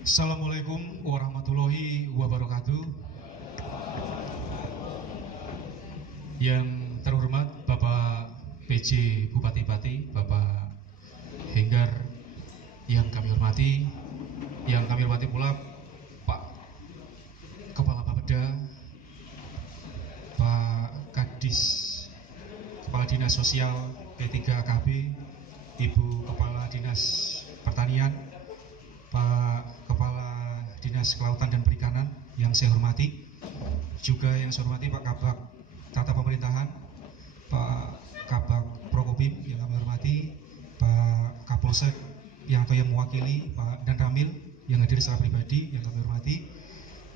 Assalamualaikum warahmatullahi wabarakatuh. Yang terhormat Bapak PJ Bupati Pati, Bapak Henggar, yang kami hormati pula Pak Kepala Bapeda, Pak Kadis, Kepala Dinas Sosial P3KB, Ibu Kepala Dinas Pertanian, Pak Kepala Dinas Kelautan dan Perikanan yang saya hormati, juga yang saya hormati Pak Kabak Tata Pemerintahan, Pak Kabak Prokopim yang kami hormati, Pak Kapolsek yang mewakili, Pak Dan Ramil yang hadir secara pribadi yang kami hormati,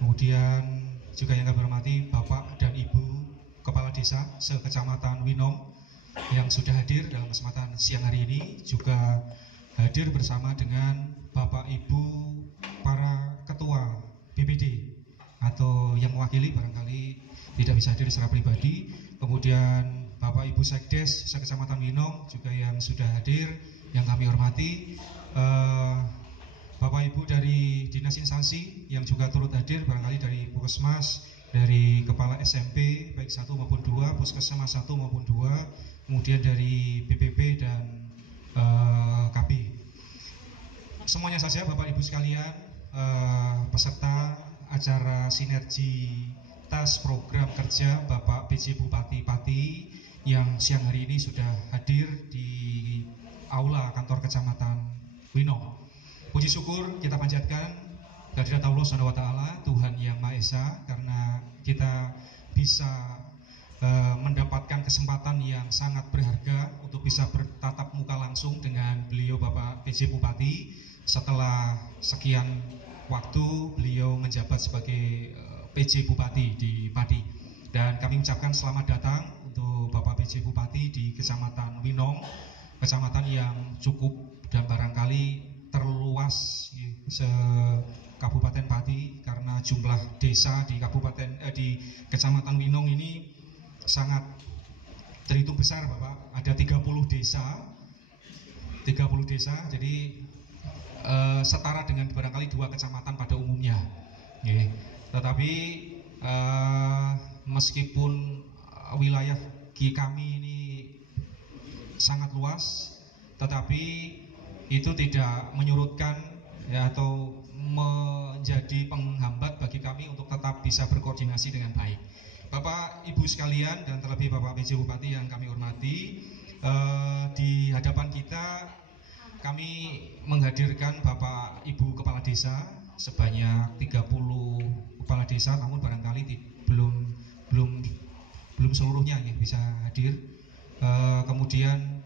kemudian juga yang kami hormati Bapak dan Ibu Kepala Desa se-Kecamatan Winong yang sudah hadir dalam kesempatan siang hari ini, juga hadir bersama dengan Bapak Ibu para ketua BPD atau yang mewakili barangkali tidak bisa hadir secara pribadi, kemudian Bapak Ibu Sekdes se-Kecamatan Winong juga yang sudah hadir yang kami hormati, Bapak Ibu dari Dinas Instansi yang juga turut hadir barangkali dari Puskesmas, dari Kepala SMP baik 1 maupun 2, Puskesmas 1 maupun 2, kemudian dari BPP dan KB. Semuanya saja Bapak Ibu sekalian, peserta acara sinergitas program kerja Bapak PJ Bupati Pati yang siang hari ini sudah hadir di aula kantor Kecamatan Winong. Puji syukur kita panjatkan kehadirat Allah SWT, Tuhan Yang Maha Esa, karena kita bisa mendapatkan kesempatan yang sangat berharga untuk bisa bertatap muka langsung dengan beliau Bapak PJ Bupati setelah sekian waktu beliau menjabat sebagai PJ Bupati di Pati. Dan kami ucapkan selamat datang untuk Bapak PJ Bupati di Kecamatan Winong, kecamatan yang cukup dan barangkali terluas se Kabupaten Pati, karena jumlah desa di Kecamatan Winong ini sangat terhitung besar Bapak. Ada 30 desa, jadi setara dengan barangkali 2 kecamatan pada umumnya. Tetapi meskipun wilayah kami ini sangat luas, tetapi itu tidak menyurutkan atau menjadi penghambat bagi kami untuk tetap bisa berkoordinasi dengan baik. Bapak Ibu sekalian dan terlebih Bapak PJ Bupati yang kami hormati, di hadapan kita kami menghadirkan Bapak Ibu Kepala Desa sebanyak 30 kepala desa, namun barangkali belum seluruhnya ya bisa hadir. Kemudian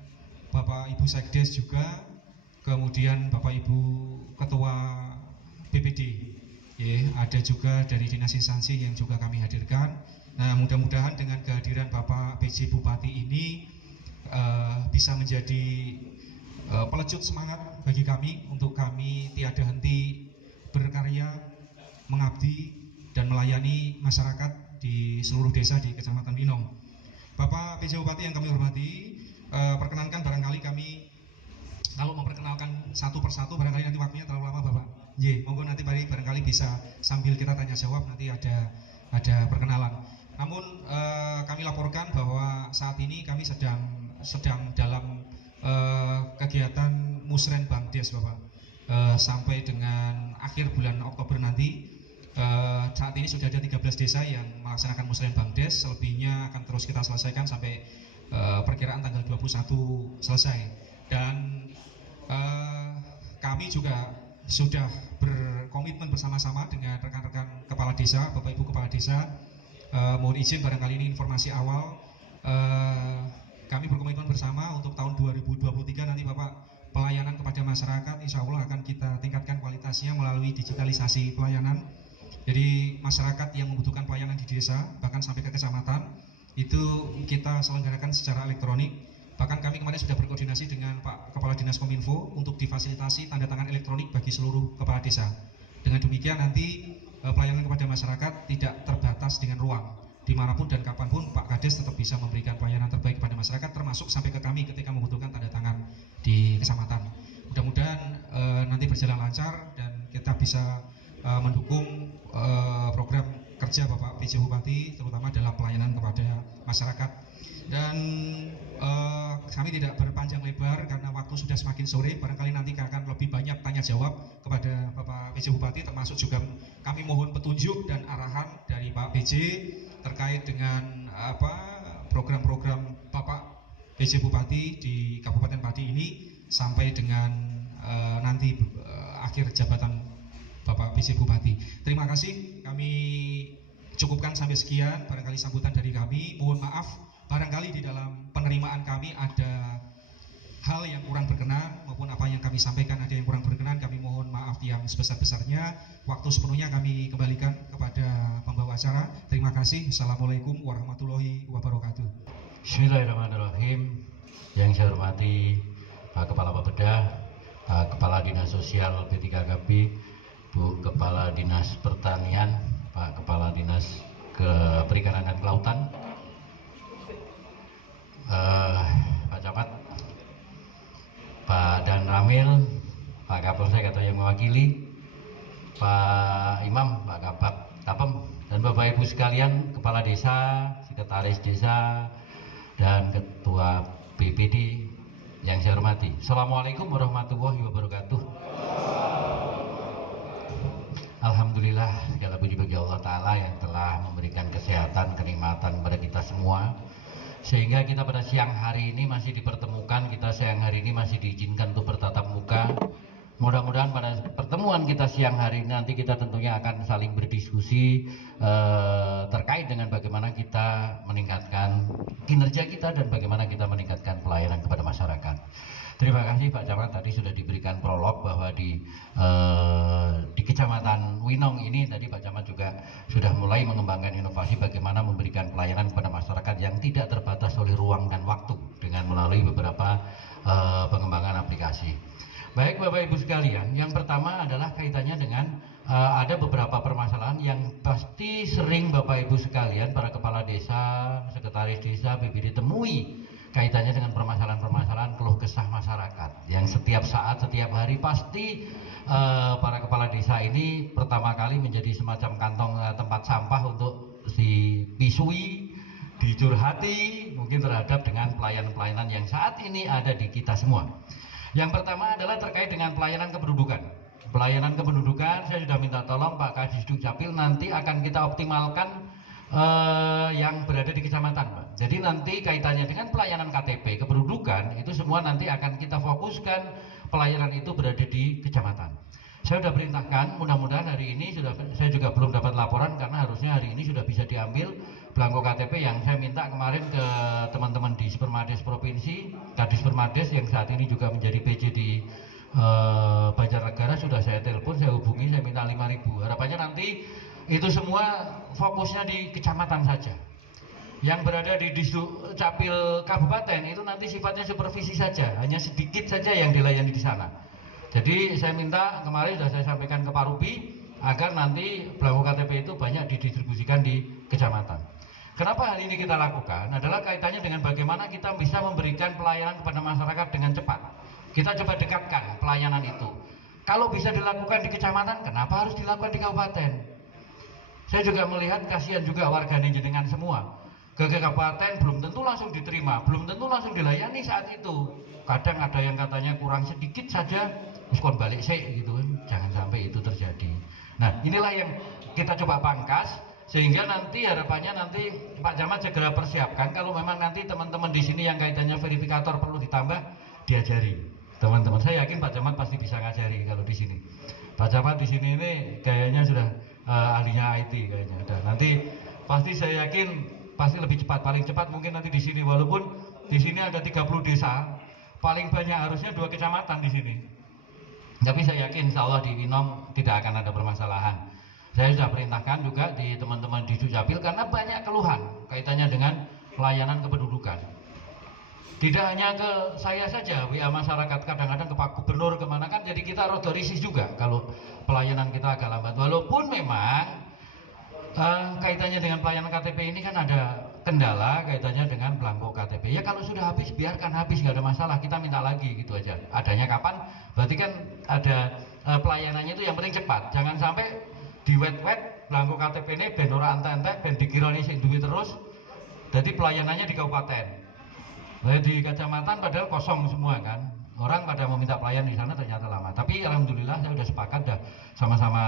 Bapak Ibu Sekdes juga, kemudian Bapak Ibu Ketua BPD, ada juga dari Dinas Instansi yang juga kami hadirkan. Nah, mudah-mudahan dengan kehadiran Bapak PJ Bupati ini bisa menjadi pelecut semangat bagi kami untuk kami tiada henti berkarya, mengabdi dan melayani masyarakat di seluruh desa di Kecamatan Winong. Bapak PJ Bupati yang kami hormati, perkenankan barangkali kami kalau memperkenalkan satu persatu barangkali nanti waktunya terlalu lama Bapak. Monggo nanti barangkali bisa sambil kita tanya jawab, nanti ada perkenalan. Namun kami laporkan bahwa saat ini kami sedang dalam kegiatan Musren Bangdes Bapak, sampai dengan akhir bulan Oktober nanti. Saat ini sudah ada 13 desa yang melaksanakan Musren Bangdes, selebihnya akan terus kita selesaikan sampai perkiraan tanggal 21 selesai. Dan kami juga sudah berkomitmen bersama-sama dengan rekan-rekan kepala desa, Bapak Ibu Kepala Desa. Mohon izin barangkali ini informasi awal, kami berkomitmen bersama untuk tahun 2023 nanti Bapak, pelayanan kepada masyarakat insya Allah akan kita tingkatkan kualitasnya melalui digitalisasi pelayanan. Jadi masyarakat yang membutuhkan pelayanan di desa bahkan sampai ke kecamatan itu kita selenggarakan secara elektronik. Bahkan kami kemarin sudah berkoordinasi dengan Pak Kepala Dinas Kominfo untuk difasilitasi tanda tangan elektronik bagi seluruh kepala desa. Dengan demikian nanti pelayanan kepada masyarakat tidak terbatas dengan ruang. Dimanapun dan kapanpun Pak Kades tetap bisa memberikan pelayanan terbaik kepada masyarakat, termasuk sampai ke kami ketika membutuhkan tanda tangan di kecamatan. Mudah-mudahan nanti berjalan lancar dan kita bisa mendukung program kerja Bapak PJ Bupati, terutama dalam pelayanan kepada masyarakat. Dan kami tidak berpanjang lebar karena waktu sudah semakin sore. Barangkali nanti akan lebih banyak tanya jawab kepada Bapak PJ Bupati, termasuk juga kami mohon petunjuk dan arahan dari Pak PJ terkait dengan program-program Bapak PJ Bupati di Kabupaten Pati ini sampai dengan nanti akhir jabatan Bapak PJ Bupati. Terima kasih, kami cukupkan sampai sekian. Barangkali sambutan dari kami, mohon maaf barangkali di dalam penerimaan kami ada hal yang kurang berkenan maupun apa yang kami sampaikan ada yang kurang berkenan. Kami mohon maaf yang sebesar-besarnya. Waktu sepenuhnya kami kembalikan kepada pembawa acara. Terima kasih. Assalamualaikum warahmatullahi wabarakatuh. Bismillahirrahmanirrahim. Yang saya hormati Pak Kepala Bapeda, Pak Kepala Dinas Sosial P3KB, Bu Kepala Dinas Pertanian, Pak Kepala Dinas Perikanan dan Kelautan, Pak Camat, Pak Dan Ramil, Pak Kapolsek atau yang mewakili, Pak Imam, Pak Kabak Tapem, dan Bapak Ibu sekalian, Kepala Desa, Sekretaris Desa, dan Ketua BPD yang saya hormati. Assalamualaikum warahmatullahi wabarakatuh. Alhamdulillah, segala puji bagi Allah Ta'ala yang telah memberikan kesehatan, kenikmatan kepada kita semua, sehingga kita pada siang hari ini masih dipertemukan, kita siang hari ini masih diizinkan untuk bertatap muka. Mudah-mudahan pada pertemuan kita siang hari ini nanti kita tentunya akan saling berdiskusi terkait dengan bagaimana kita meningkatkan kinerja kita dan bagaimana kita meningkatkan pelayanan kepada masyarakat. Terima kasih Pak Camat, tadi sudah diberikan prolog bahwa di Kecamatan Winong ini tadi Pak Camat juga sudah mulai mengembangkan inovasi bagaimana memberikan pelayanan kepada masyarakat yang tidak terbatas oleh ruang dan waktu dengan melalui beberapa pengembangan aplikasi. Baik Bapak Ibu sekalian, yang pertama adalah kaitannya dengan ada beberapa permasalahan yang pasti sering Bapak Ibu sekalian, para kepala desa, sekretaris desa, BPD temui kaitannya dengan permasalahan-permasalahan keluh kesah masyarakat yang setiap saat, setiap hari pasti para kepala desa ini pertama kali menjadi semacam kantong tempat sampah untuk dipisui, dicurhati mungkin terhadap dengan pelayanan-pelayanan yang saat ini ada di kita semua. Yang pertama adalah terkait dengan pelayanan kependudukan. Pelayanan kependudukan saya sudah minta tolong Pak Kadis Dukcapil nanti akan kita optimalkan yang berada di kecamatan, Pak. Jadi nanti kaitannya dengan pelayanan KTP kependudukan itu semua nanti akan kita fokuskan pelayanan itu berada di kecamatan. Saya sudah perintahkan, mudah-mudahan hari ini saya juga belum dapat laporan karena harusnya hari ini sudah bisa diambil belangko KTP yang saya minta kemarin ke teman-teman di Permades Provinsi, Kadis Permades yang saat ini juga menjadi PJ di Banjarnegara, sudah saya telepon, saya hubungi, saya minta 5.000. Harapannya nanti itu semua fokusnya di kecamatan saja. Yang berada di Disduk Capil Kabupaten itu nanti sifatnya supervisi saja, hanya sedikit saja yang dilayani di sana. Jadi saya minta kemarin sudah saya sampaikan ke Pak Rupi agar nanti belangko KTP itu banyak didistribusikan di kecamatan. Kenapa hal ini kita lakukan adalah kaitannya dengan bagaimana kita bisa memberikan pelayanan kepada masyarakat dengan cepat. Kita coba dekatkan pelayanan itu. Kalau bisa dilakukan di kecamatan, kenapa harus dilakukan di kabupaten? Saya juga melihat kasihan juga warga jenengan semua. Ke kabupaten belum tentu langsung diterima, belum tentu langsung dilayani saat itu. Kadang ada yang katanya kurang sedikit saja, kon balik sih gitu kan. Jangan sampai itu terjadi. Nah, inilah yang kita coba pangkas sehingga nanti harapannya nanti Pak Camat segera persiapkan kalau memang nanti teman-teman di sini yang kaitannya verifikator perlu ditambah, diajari. Teman-teman saya yakin Pak Camat pasti bisa ngajari kalau di sini. Pak Camat di sini ini kayaknya sudah ahlinya IT kayaknya. Dan nanti pasti saya yakin pasti lebih cepat, paling cepat mungkin nanti di sini, walaupun di sini ada 30 desa, paling banyak harusnya 2 kecamatan di sini. Tapi saya yakin insya Allah di Winong tidak akan ada permasalahan. Saya sudah perintahkan juga di teman-teman di Dukcapil karena banyak keluhan kaitannya dengan pelayanan kependudukan. Tidak hanya ke saya saja, WA masyarakat kadang-kadang ke Pak Gubernur kemana kan, jadi kita rada risih juga kalau pelayanan kita agak lambat. Walaupun memang kaitannya dengan pelayanan KTP ini kan ada kendala kaitannya dengan belangko KTP. Ya kalau sudah habis biarkan habis, nggak ada masalah, kita minta lagi gitu aja. Adanya kapan? Berarti kan ada pelayanannya itu yang penting cepat. Jangan sampai di wet belangko KTP ini ben ora entek-entek, ben dikira ini sing duwe terus. Jadi pelayanannya di kabupaten. Nah, di kecamatan padahal kosong semua kan. Orang pada meminta pelayan di sana ternyata lama. Tapi alhamdulillah saya sudah sepakat dah sama-sama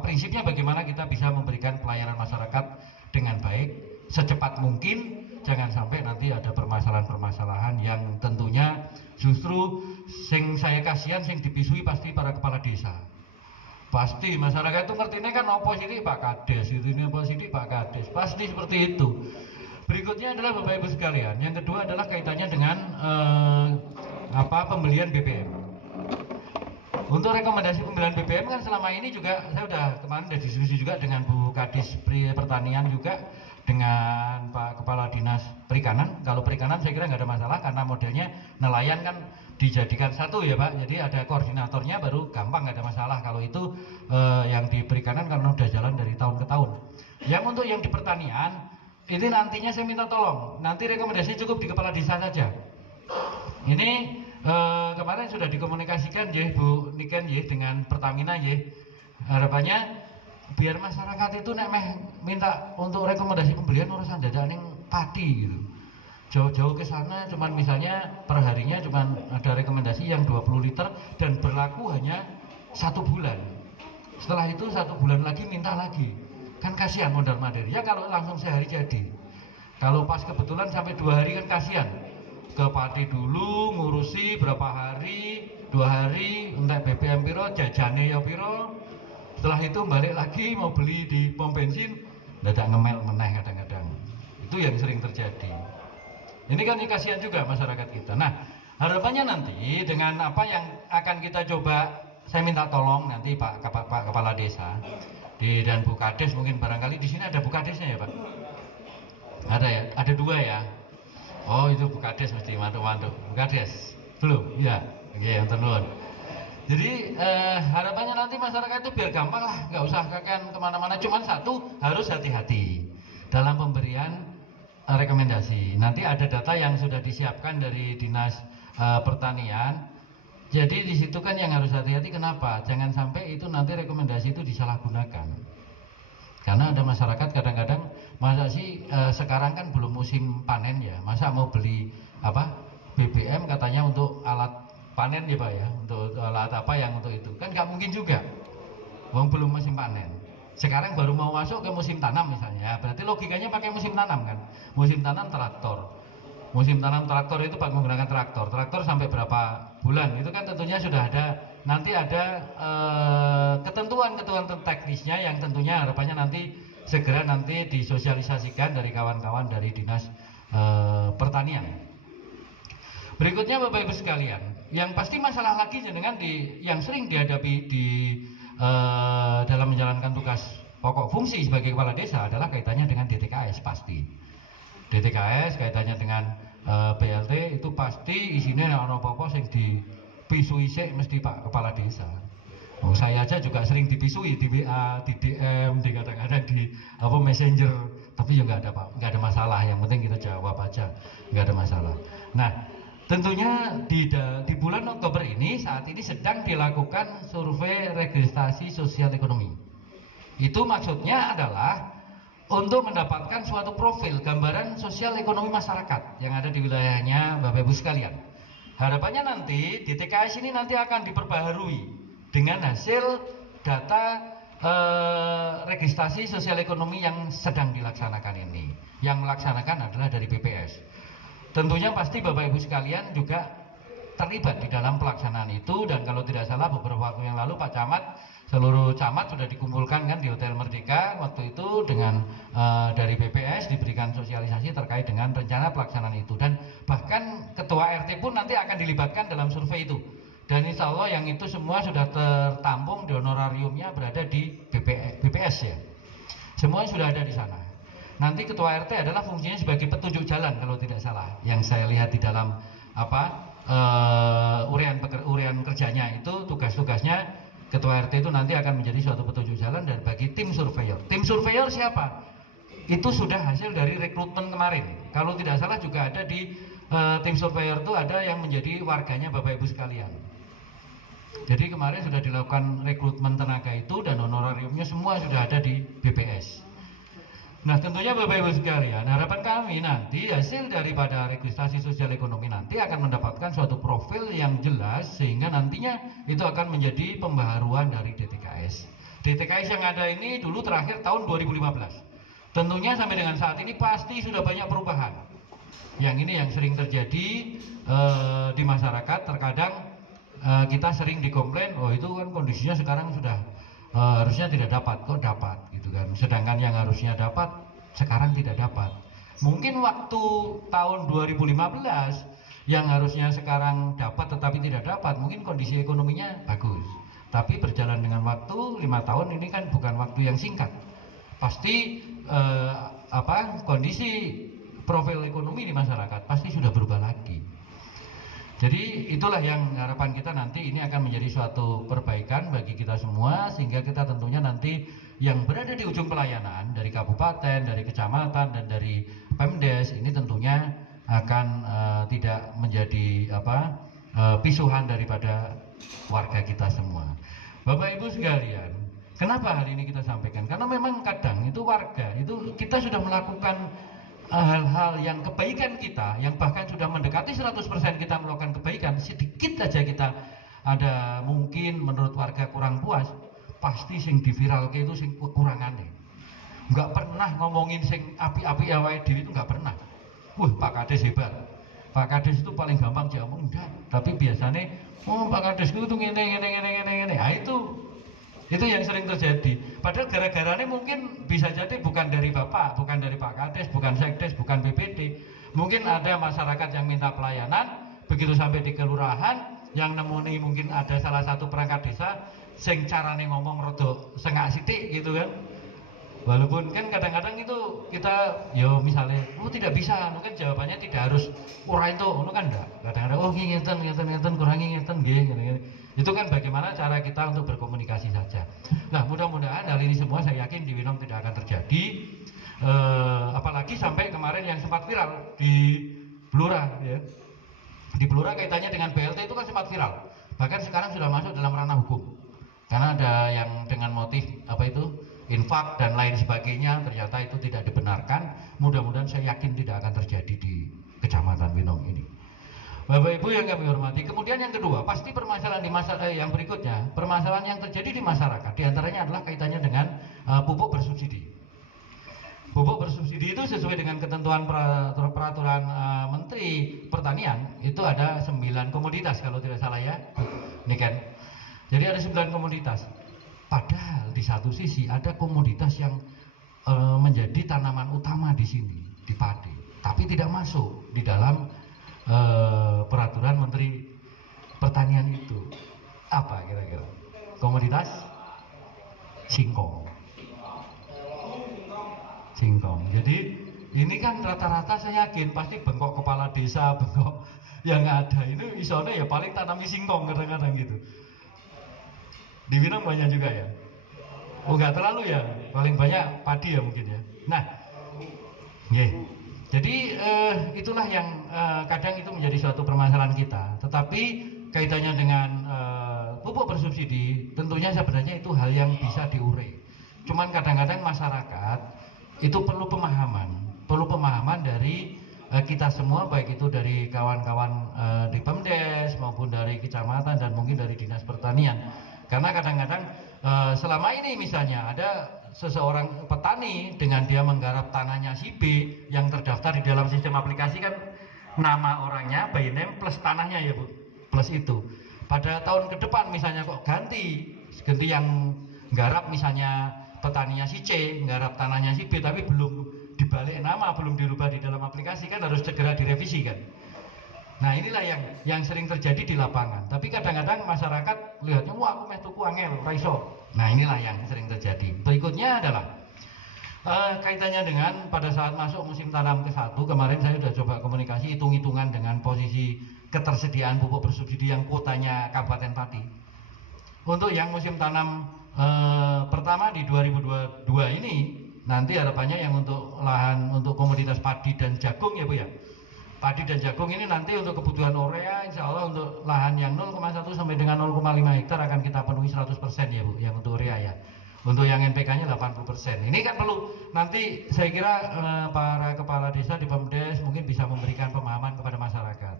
prinsipnya bagaimana kita bisa memberikan pelayanan masyarakat dengan baik secepat mungkin. Jangan sampai nanti ada permasalahan-permasalahan yang tentunya justru sing saya kasihan sing dipisui pasti para kepala desa. Pasti masyarakat itu ngertinya kan apa sih Pak Kades, ini apa sih Pak Kades, pasti seperti itu. Berikutnya adalah Bapak Ibu sekalian, yang kedua adalah kaitannya dengan pembelian BBM. Untuk rekomendasi pembelian BBM kan selama ini juga saya kemarin sudah diskusi juga dengan Bu Kadis Pertanian juga dengan Pak Kepala Dinas Perikanan. Kalau perikanan saya kira nggak ada masalah karena modelnya nelayan kan dijadikan satu ya Pak. Jadi ada koordinatornya baru gampang, nggak ada masalah. Kalau itu yang di perikanan karena udah jalan dari tahun ke tahun. Yang untuk yang di pertanian ini nantinya saya minta tolong nanti rekomendasi cukup di kepala desa saja. Ini kemarin sudah dikomunikasikan ya Bu Niken ya dengan Pertamina ya. Harapannya biar masyarakat itu nek minta untuk rekomendasi pembelian urusan dadaning padi gitu. Jauh-jauh ke sana cuman misalnya perharinya cuman ada rekomendasi yang 20 liter dan berlaku hanya 1 bulan. Setelah itu 1 bulan lagi minta lagi. Kan kasihan modal materi. Ya kalau langsung sehari jadi. Kalau pas kebetulan sampai 2 hari kan kasihan. Ke padi dulu ngurusi berapa hari, 2 hari entek BBM piro, jajane ya piro. Setelah itu balik lagi mau beli di pom bensin, dadak ngemel meneh kadang-kadang. Itu yang sering terjadi. Ini kan kasihan juga masyarakat kita. Nah, harapannya nanti dengan apa yang akan kita coba, saya minta tolong nanti Pak Kepala Desa dan Bu Kades mungkin barangkali di sini ada Bu Kadesnya ya Pak? Ada ya? Ada 2 ya? Oh itu Bu Kades mesti mantuk-mantuk. Bu Kades? Belum? Ya? Oke, yang tenun. Jadi harapannya nanti masyarakat itu biar gampang lah, nggak usah kakean kemana-mana. Cuman satu harus hati-hati dalam pemberian rekomendasi. Nanti ada data yang sudah disiapkan dari Dinas Pertanian. Jadi di situ kan yang harus hati-hati kenapa? Jangan sampai itu nanti rekomendasi itu disalahgunakan. Karena ada masyarakat kadang-kadang masa sih sekarang kan belum musim panen ya, masa mau beli BBM katanya untuk alat panen ya Pak ya, untuk alat apa yang untuk itu kan nggak mungkin juga, wong belum musim panen. Sekarang baru mau masuk ke musim tanam misalnya, berarti logikanya pakai musim tanam kan, musim tanam traktor, musim tanam traktor itu Pak menggunakan traktor sampai berapa bulan itu kan tentunya sudah ada, nanti ada ketentuan teknisnya yang tentunya harapannya nanti segera nanti disosialisasikan dari kawan-kawan dari Dinas Pertanian. Berikutnya Bapak Ibu sekalian, yang pasti masalah lagi dengan yang sering dihadapi dalam menjalankan tugas pokok fungsi sebagai kepala desa adalah kaitannya dengan DTKS pasti. DTKS kaitannya dengan BLT itu pasti isinya ono apa-apa sing dipisui sik mesti Pak Kepala Desa. Oh, saya aja juga sering dipisui di WA, di DM, di kadang-kadang di Messenger, tapi ya nggak ada masalah. Yang penting kita jawab aja, nggak ada masalah. Nah, tentunya di bulan Oktober ini saat ini sedang dilakukan survei registrasi sosial ekonomi. Itu maksudnya adalah untuk mendapatkan suatu profil gambaran sosial ekonomi masyarakat yang ada di wilayahnya Bapak Ibu sekalian. Harapannya nanti DTKS ini nanti akan diperbaharui dengan hasil data registrasi sosial ekonomi yang sedang dilaksanakan ini. Yang melaksanakan adalah dari BPS. Tentunya pasti Bapak Ibu sekalian juga terlibat di dalam pelaksanaan itu, dan kalau tidak salah beberapa waktu yang lalu Pak Camat, seluruh camat sudah dikumpulkan kan di Hotel Merdeka waktu itu dengan dari BPS diberikan sosialisasi terkait dengan rencana pelaksanaan itu, dan bahkan Ketua RT pun nanti akan dilibatkan dalam survei itu, dan insya Allah yang itu semua sudah tertampung di honorariumnya berada di BPS ya, semuanya sudah ada di sana. Nanti Ketua RT adalah fungsinya sebagai petunjuk jalan kalau tidak salah, yang saya lihat di dalam urian kerjanya itu tugas-tugasnya Ketua RT itu nanti akan menjadi suatu petunjuk jalan dan bagi tim surveyor. Tim surveyor siapa? Itu sudah hasil dari rekrutmen kemarin. Kalau tidak salah juga ada di tim surveyor itu ada yang menjadi warganya Bapak Ibu sekalian. Jadi kemarin sudah dilakukan rekrutmen tenaga itu dan honorariumnya semua sudah ada di BPS. Nah tentunya Bapak Ibu sekalian, harapan kami nanti hasil daripada registrasi sosial ekonomi nanti akan mendapatkan suatu profil yang jelas sehingga nantinya itu akan menjadi pembaharuan dari DTKS. DTKS yang ada ini dulu terakhir tahun 2015. Tentunya sampai dengan saat ini pasti sudah banyak perubahan. Yang ini yang sering terjadi di masyarakat, terkadang kita sering dikomplain, oh itu kan kondisinya sekarang sudah harusnya tidak dapat, kok dapat gitu kan. Sedangkan yang harusnya dapat sekarang tidak dapat. Mungkin waktu tahun 2015 yang harusnya sekarang dapat tetapi tidak dapat, mungkin kondisi ekonominya bagus. Tapi berjalan dengan waktu 5 tahun ini kan bukan waktu yang singkat. Pasti kondisi profil ekonomi di masyarakat pasti sudah berubah lagi. Jadi itulah yang harapan kita nanti ini akan menjadi suatu perbaikan bagi kita semua sehingga kita tentunya nanti yang berada di ujung pelayanan dari kabupaten, dari kecamatan dan dari Pemdes ini tentunya akan tidak menjadi pisuhan daripada warga kita semua. Bapak Ibu sekalian, kenapa hal ini kita sampaikan? Karena memang kadang itu warga itu kita sudah melakukan hal-hal yang kebaikan kita, yang bahkan sudah mendekati 100% kita melakukan kebaikan, sedikit saja kita ada mungkin menurut warga kurang puas, pasti sing diviralke itu sing kekurangannya. Nggak pernah ngomongin sing api-api awake dhewe itu nggak pernah. Pak Kades hebat. Pak Kades itu paling gampang diomong enggak, tapi biasanya Pak Kades itu ngene. Nah itu yang sering terjadi. Padahal gara-garanya mungkin bisa jadi bukan dari Bapak, bukan dari Pak Kades, bukan Sekdes, bukan BPD. Mungkin ada masyarakat yang minta pelayanan, begitu sampai di kelurahan, yang nemuni mungkin ada salah satu perangkat desa, sing carane ngomong rada sengak sithik gitu kan. Walaupun kan kadang-kadang itu kita, misalnya, tidak bisa, mungkin jawabannya tidak harus ora itu, kan enggak. Kadang-kadang, ngeten, kurangi ngeten, nggih. Itu kan bagaimana cara kita untuk berkomunikasi saja. Nah mudah-mudahan hal ini semua saya yakin di Winom tidak akan terjadi. Apalagi sampai kemarin yang sempat viral di Blora ya. Di Blora kaitannya dengan BLT itu kan sempat viral. Bahkan sekarang sudah masuk dalam ranah hukum. Karena ada yang dengan motif infak dan lain sebagainya, ternyata itu tidak dibenarkan. Mudah-mudahan saya yakin tidak akan terjadi di Kecamatan Winom ini. Bapak Ibu yang kami hormati, kemudian yang kedua, pasti permasalahan yang berikutnya, permasalahan yang terjadi di masyarakat, diantaranya adalah kaitannya dengan pupuk bersubsidi. Pupuk bersubsidi itu sesuai dengan ketentuan peraturan Menteri Pertanian, itu ada 9 komoditas kalau tidak salah ya, ini kan. Jadi ada 9 komoditas. Padahal di satu sisi ada komoditas yang menjadi tanaman utama di sini, di padi, tapi tidak masuk di dalam peraturan Menteri Pertanian itu. Apa kira-kira? Komoditas singkong. Jadi ini kan rata-rata saya yakin pasti bengkok kepala desa, bengkok yang ada ini isone ya paling tanami singkong kadang-kadang gitu. Di Winom banyak juga ya? Oh nggak terlalu ya? Paling banyak padi ya mungkin ya. Nah, jadi itulah yang kadang itu menjadi suatu permasalahan kita. Tetapi kaitannya dengan pupuk bersubsidi, tentunya sebenarnya itu hal yang bisa diurai. Cuman kadang-kadang masyarakat itu perlu pemahaman dari kita semua, baik itu dari kawan-kawan di Pemdes maupun dari kecamatan dan mungkin dari Dinas Pertanian. Karena kadang-kadang selama ini misalnya ada seseorang petani dengan dia menggarap tanahnya si B yang terdaftar di dalam sistem aplikasi kan nama orangnya by name plus tanahnya ya Bu, plus itu. Pada tahun ke depan misalnya kok ganti yang garap misalnya petaninya si C, garap tanahnya si B tapi belum dibalik nama, belum dirubah di dalam aplikasi kan harus segera direvisi kan. Nah inilah yang sering terjadi di lapangan. Tapi kadang-kadang masyarakat lihatnya, wah aku meh tuku angel, raiso. Nah inilah yang sering terjadi. Berikutnya adalah kaitannya dengan pada saat masuk musim tanam ke-1, kemarin saya sudah coba komunikasi hitung-hitungan dengan posisi ketersediaan pupuk bersubsidi yang kuotanya Kabupaten Pati. Untuk yang musim tanam pertama di 2022 ini, nanti harapannya yang untuk lahan untuk komoditas padi dan jagung ya Bu ya, padi dan jagung ini nanti untuk kebutuhan urea, insya Allah untuk lahan yang 0,1 sampai dengan 0,5 hektar akan kita penuhi 100% ya Bu, yang untuk urea ya. Untuk yang NPK-nya 80%. Ini kan perlu nanti saya kira para kepala desa di Pemdes mungkin bisa memberikan pemahaman kepada masyarakat.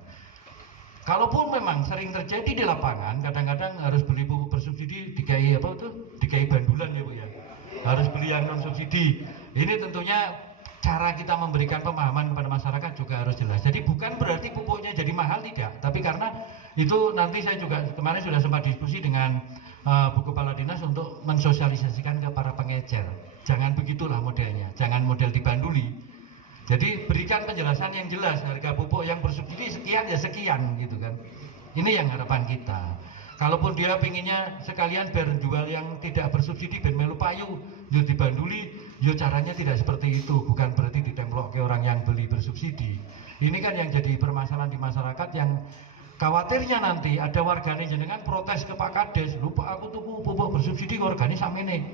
Kalaupun memang sering terjadi di lapangan, kadang-kadang harus beli pupuk bersubsidi dikai apa itu? Dikai bandulan ya Bu ya. Harus beli yang non subsidi. Ini tentunya cara kita memberikan pemahaman kepada masyarakat juga harus jelas. Jadi bukan berarti pupuknya jadi mahal, tidak, tapi karena itu nanti saya juga kemarin sudah sempat diskusi dengan Bu Kepala Dinas untuk mensosialisasikan ke para pengecer. Jangan begitulah modelnya, jangan model dibanduli. Jadi berikan penjelasan yang jelas, harga pupuk yang bersubsidi sekian ya sekian gitu kan. Ini yang harapan kita. Kalaupun dia pinginnya sekalian biar jual yang tidak bersubsidi ben melu payu, yo dibanduli, yo caranya tidak seperti itu, bukan berarti ditemplok ke orang yang beli bersubsidi. Ini kan yang jadi permasalahan di masyarakat yang khawatirnya nanti ada warganya jenengan protes ke Pak Kades, lupa aku tuku pupuk bersubsidi warganya samene.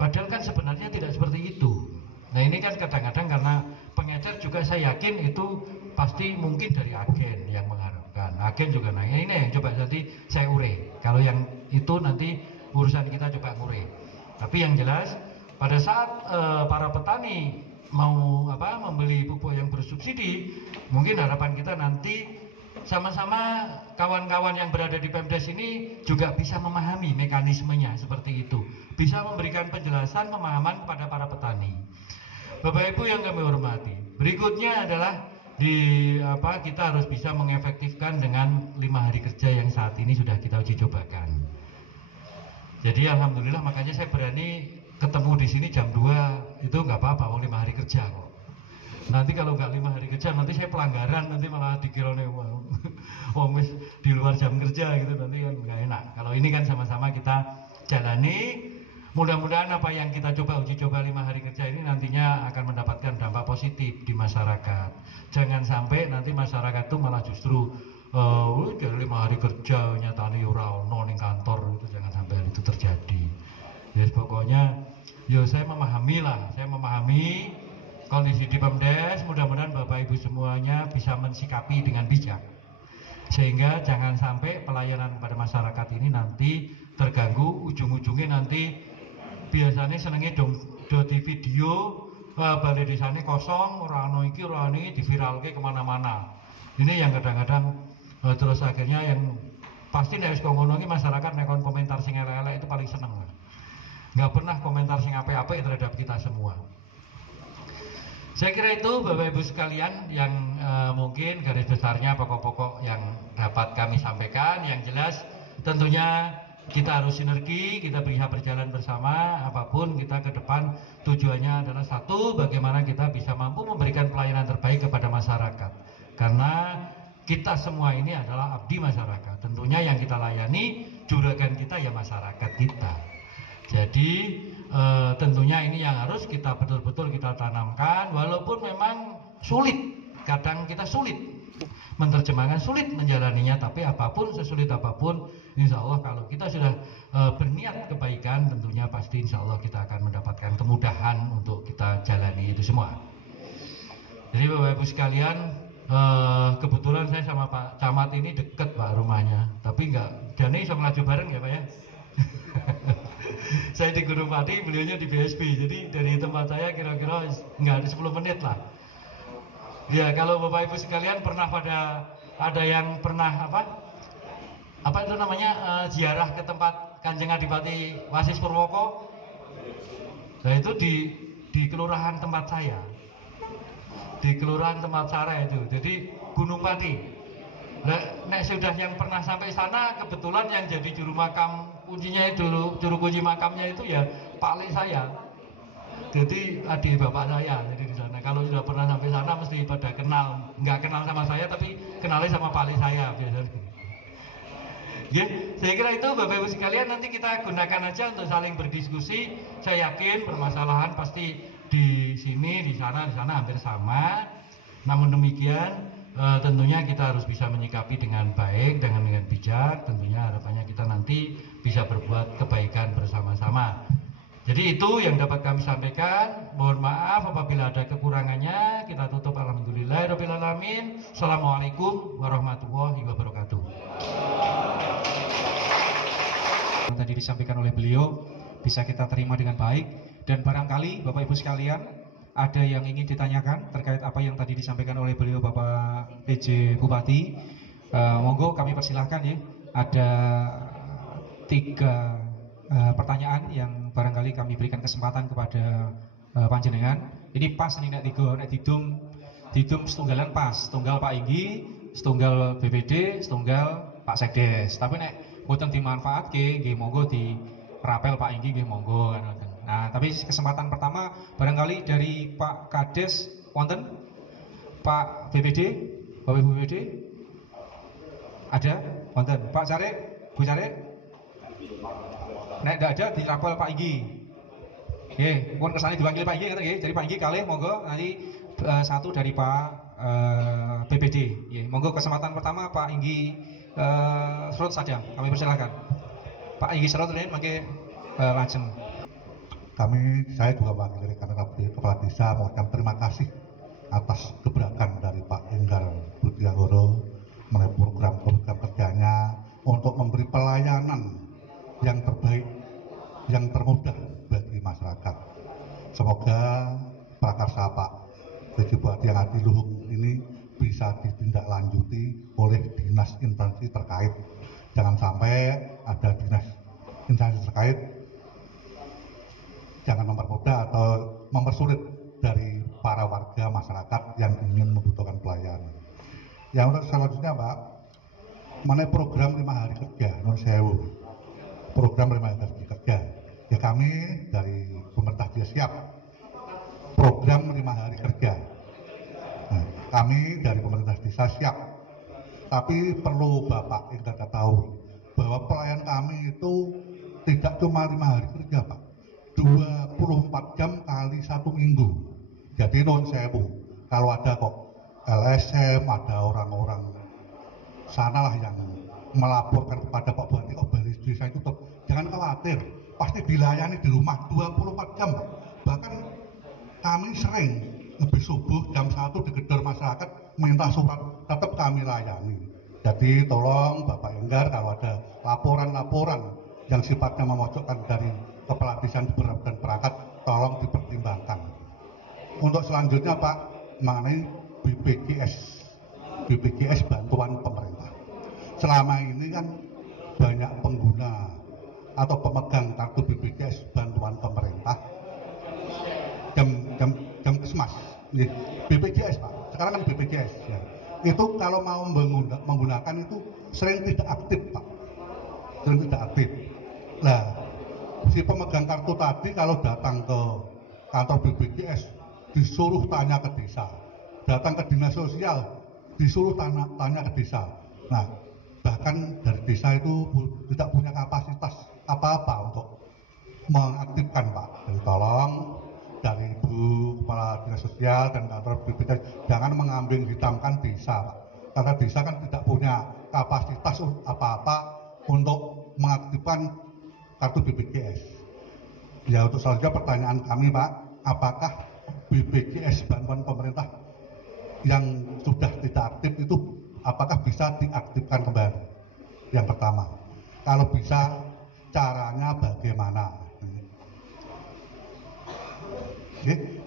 Padahal kan sebenarnya tidak seperti itu. Nah ini kan kadang-kadang karena pengecer juga saya yakin itu pasti mungkin dari agen yang mengharapkan. Agen juga nanya, ini yang coba nanti saya ure. Kalau yang itu nanti urusan kita coba ure. Tapi yang jelas pada saat para petani mau membeli pupuk yang bersubsidi, mungkin harapan kita nanti sama-sama kawan-kawan yang berada di Pemdes ini juga bisa memahami mekanismenya seperti itu, bisa memberikan penjelasan pemahaman kepada para petani. Bapak Ibu yang kami hormati, berikutnya adalah kita harus bisa mengefektifkan dengan 5 hari kerja yang saat ini sudah kita uji cobakan. Jadi alhamdulillah makanya saya berani ketemu di sini jam 2 itu nggak apa-apa, 5 hari kerja kok. Nanti kalau nggak 5 hari kerja nanti saya pelanggaran, nanti malah dikira wis di luar jam kerja gitu, nanti kan nggak enak. Kalau ini kan sama-sama kita jalani, mudah-mudahan apa yang kita uji coba 5 hari kerja ini nantinya akan mendapatkan dampak positif di masyarakat. Jangan sampai nanti masyarakat itu malah justru dari 5 hari kerja nyatane ora ono ning kantor, itu jangan sampai itu terjadi. Ya pokoknya saya memahami kondisi di Pemdes, mudah-mudahan Bapak Ibu semuanya bisa mensikapi dengan bijak. Sehingga jangan sampai pelayanan kepada masyarakat ini nanti terganggu, ujung-ujungnya nanti biasanya senengnya di video balai desanya kosong, orang iki diviralke kemana-mana. Ini yang kadang-kadang terus akhirnya yang pasti nek wis ngono iki masyarakat nek komentar sing elek-elek itu paling seneng. Nggak pernah komentar sing apik-apik terhadap kita semua. Saya kira itu Bapak Ibu sekalian yang mungkin garis besarnya pokok-pokok yang dapat kami sampaikan. Yang jelas tentunya kita harus sinergi, kita bisa berjalan bersama, apapun kita ke depan tujuannya adalah satu, bagaimana kita bisa mampu memberikan pelayanan terbaik kepada masyarakat. Karena kita semua ini adalah abdi masyarakat, tentunya yang kita layani juragan kita ya masyarakat kita. Jadi tentunya ini yang harus kita betul-betul kita tanamkan, walaupun memang sulit, kadang kita sulit menerjemahkan, sulit menjalaninya, tapi apapun, sesulit apapun, insya Allah kalau kita sudah berniat kebaikan, tentunya pasti insya Allah kita akan mendapatkan kemudahan untuk kita jalani itu semua. Jadi Bapak Ibu sekalian, kebetulan saya sama Pak Camat ini deket Pak rumahnya, tapi enggak, dan ini bisa melaju bareng ya Pak ya. Saya di Gunung Pati, beliaunya di BSP, jadi dari tempat saya kira-kira enggak ada 10 menit lah. Ya kalau Bapak Ibu sekalian pernah ada yang pernah apa itu namanya ziarah ke tempat Kanjeng Adipati Wasis Purwoko. Nah itu di kelurahan tempat saya, di kelurahan tempat saya itu, jadi Gunung Pati. Nek sudah yang pernah sampai sana, kebetulan yang jadi juru makam kuncinya itu, juru kunci makamnya itu ya Pak Le saya. Jadi adik bapak saya, jadi di sana. Kalau sudah pernah sampai sana mesti pada kenal, nggak kenal sama saya tapi kenalnya sama Pak Le saya biasanya. Ya, saya kira itu Bapak Ibu sekalian nanti kita gunakan aja untuk saling berdiskusi. Saya yakin permasalahan pasti di sini, di sana hampir sama. Namun demikian tentunya kita harus bisa menyikapi dengan baik, dengan bijak. Tentunya harapannya kita nanti bisa berbuat kebaikan bersama-sama. Jadi itu yang dapat kami sampaikan. Mohon maaf apabila ada kekurangannya. Kita tutup alhamdulillahirobbilalamin. Assalamualaikum warahmatullahi wabarakatuh. Yang tadi disampaikan oleh beliau bisa kita terima dengan baik, dan barangkali Bapak Ibu sekalian ada yang ingin ditanyakan terkait apa yang tadi disampaikan oleh beliau Bapak PJ Bupati. Monggo kami persilahkan ya. Ada 3 pertanyaan yang barangkali kami berikan kesempatan kepada panjenengan. Ini pas nih nek didum setunggalan pas, setunggal Pak Inggi, setunggal BPD, setunggal Pak Sekdes. Tapi nek boten dimanfaatke nggih monggo di rapel Pak Inggi nggih monggo kan. Nah, tapi kesempatan pertama barangkali dari Pak Kades wonten, Pak BPD, Bapak Ibu BPD ada wonten, Pak Carik, Bu Carik. Nek ndak ada di rapel Pak Inggi. Nggih, mohon kersane diwakili Pak Inggi ngeten nggih. Jadi Pak Inggi kalih monggo, nanti 1 dari Pak BPD. Nggih, monggo kesempatan pertama Pak Inggi Serut saja. Kami persilakan. Pak Inggi Serut ini mangke lajeng. Saya juga mewakili rekan Kepala Desa mengucapkan terima kasih atas keberatan dari Pak Enggar Budiagoro mengenai program-program kerjanya untuk memberi pelayanan yang terbaik, yang termudah bagi masyarakat. Semoga prakarsa Pak PJ Bupati yang Adiluhung ini bisa ditindaklanjuti oleh dinas instansi terkait. Jangan sampai ada dinas instansi terkait jangan mempermudah atau mempersulit dari para warga masyarakat yang ingin membutuhkan pelayanan. Yang untuk selanjutnya Pak, mengenai program 5 hari kerja, non sewu. Program 5 hari kerja. Ya kami dari pemerintah dia siap. Program 5 hari kerja. Nah, kami dari pemerintah desa siap. Tapi perlu Bapak yang kita tahu bahwa pelayan kami itu tidak cuma 5 hari kerja Pak. 24 jam kali 1 minggu. Jadi non sewu. Kalau ada kok LSM, ada orang-orang sanalah yang melaporkan kepada Pak Bupati kok balai desa itu tutup. Jangan khawatir, pasti dilayani di rumah 24 jam. Bahkan kami sering lebih subuh jam 1 digedor masyarakat minta surat, tetap kami layani. Jadi tolong Bapak Enggar kalau ada laporan-laporan yang sifatnya memojokkan dari kepala desa dan perangkat, tolong dipertimbangkan. Untuk selanjutnya Pak, mengenai BPJS bantuan pemerintah. Selama ini kan banyak pengguna atau pemegang kartu BPJS bantuan pemerintah jam kesmas, BPJS Pak. Sekarang kan BPJS ya. Itu kalau mau menggunakan itu sering tidak aktif Pak, sering tidak aktif. Nah, si pemegang kartu tadi kalau datang ke kantor BPJS disuruh tanya ke desa, datang ke dinas sosial disuruh tanya ke desa. Nah, bahkan dari desa itu tidak punya kapasitas apa-apa untuk mengaktifkan Pak. Jadi tolong dari Ibu Kepala Dinas Sosial dan kantor BPJS jangan mengambing hitamkan desa Pak. Karena desa kan tidak punya kapasitas apa-apa untuk mengaktifkan kartu BPJS. Ya untuk selanjutnya pertanyaan kami Pak, apakah BPJS bantuan pemerintah yang sudah tidak aktif itu apakah bisa diaktifkan kembali? Yang pertama, kalau bisa caranya bagaimana?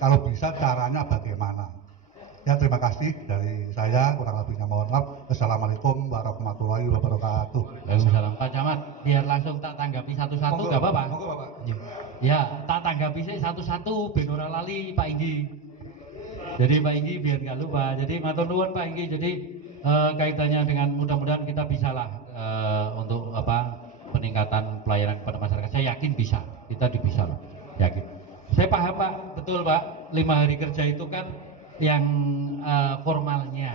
Kalau bisa caranya bagaimana? Ya terima kasih dari saya, kurang lebihnya mohon maaf. Assalamualaikum warahmatullahi wabarakatuh. Waalaikumsalam. Pak Camat, biar langsung tak tanggapi satu-satu nggak apa-apa? Monggo Bapak. Ya, tak tanggapi sih satu-satu ben ora lali Pak Inggi. Jadi Pak Inggi biar nggak lupa. Jadi matur nuwun Pak Inggi. Jadi kaitannya dengan mudah-mudahan kita bisalah untuk peningkatan pelayanan kepada masyarakat. Saya yakin bisa. Kita bisa lah. Yakin. Saya paham Pak, betul Pak. 5 hari kerja itu kan yang formalnya.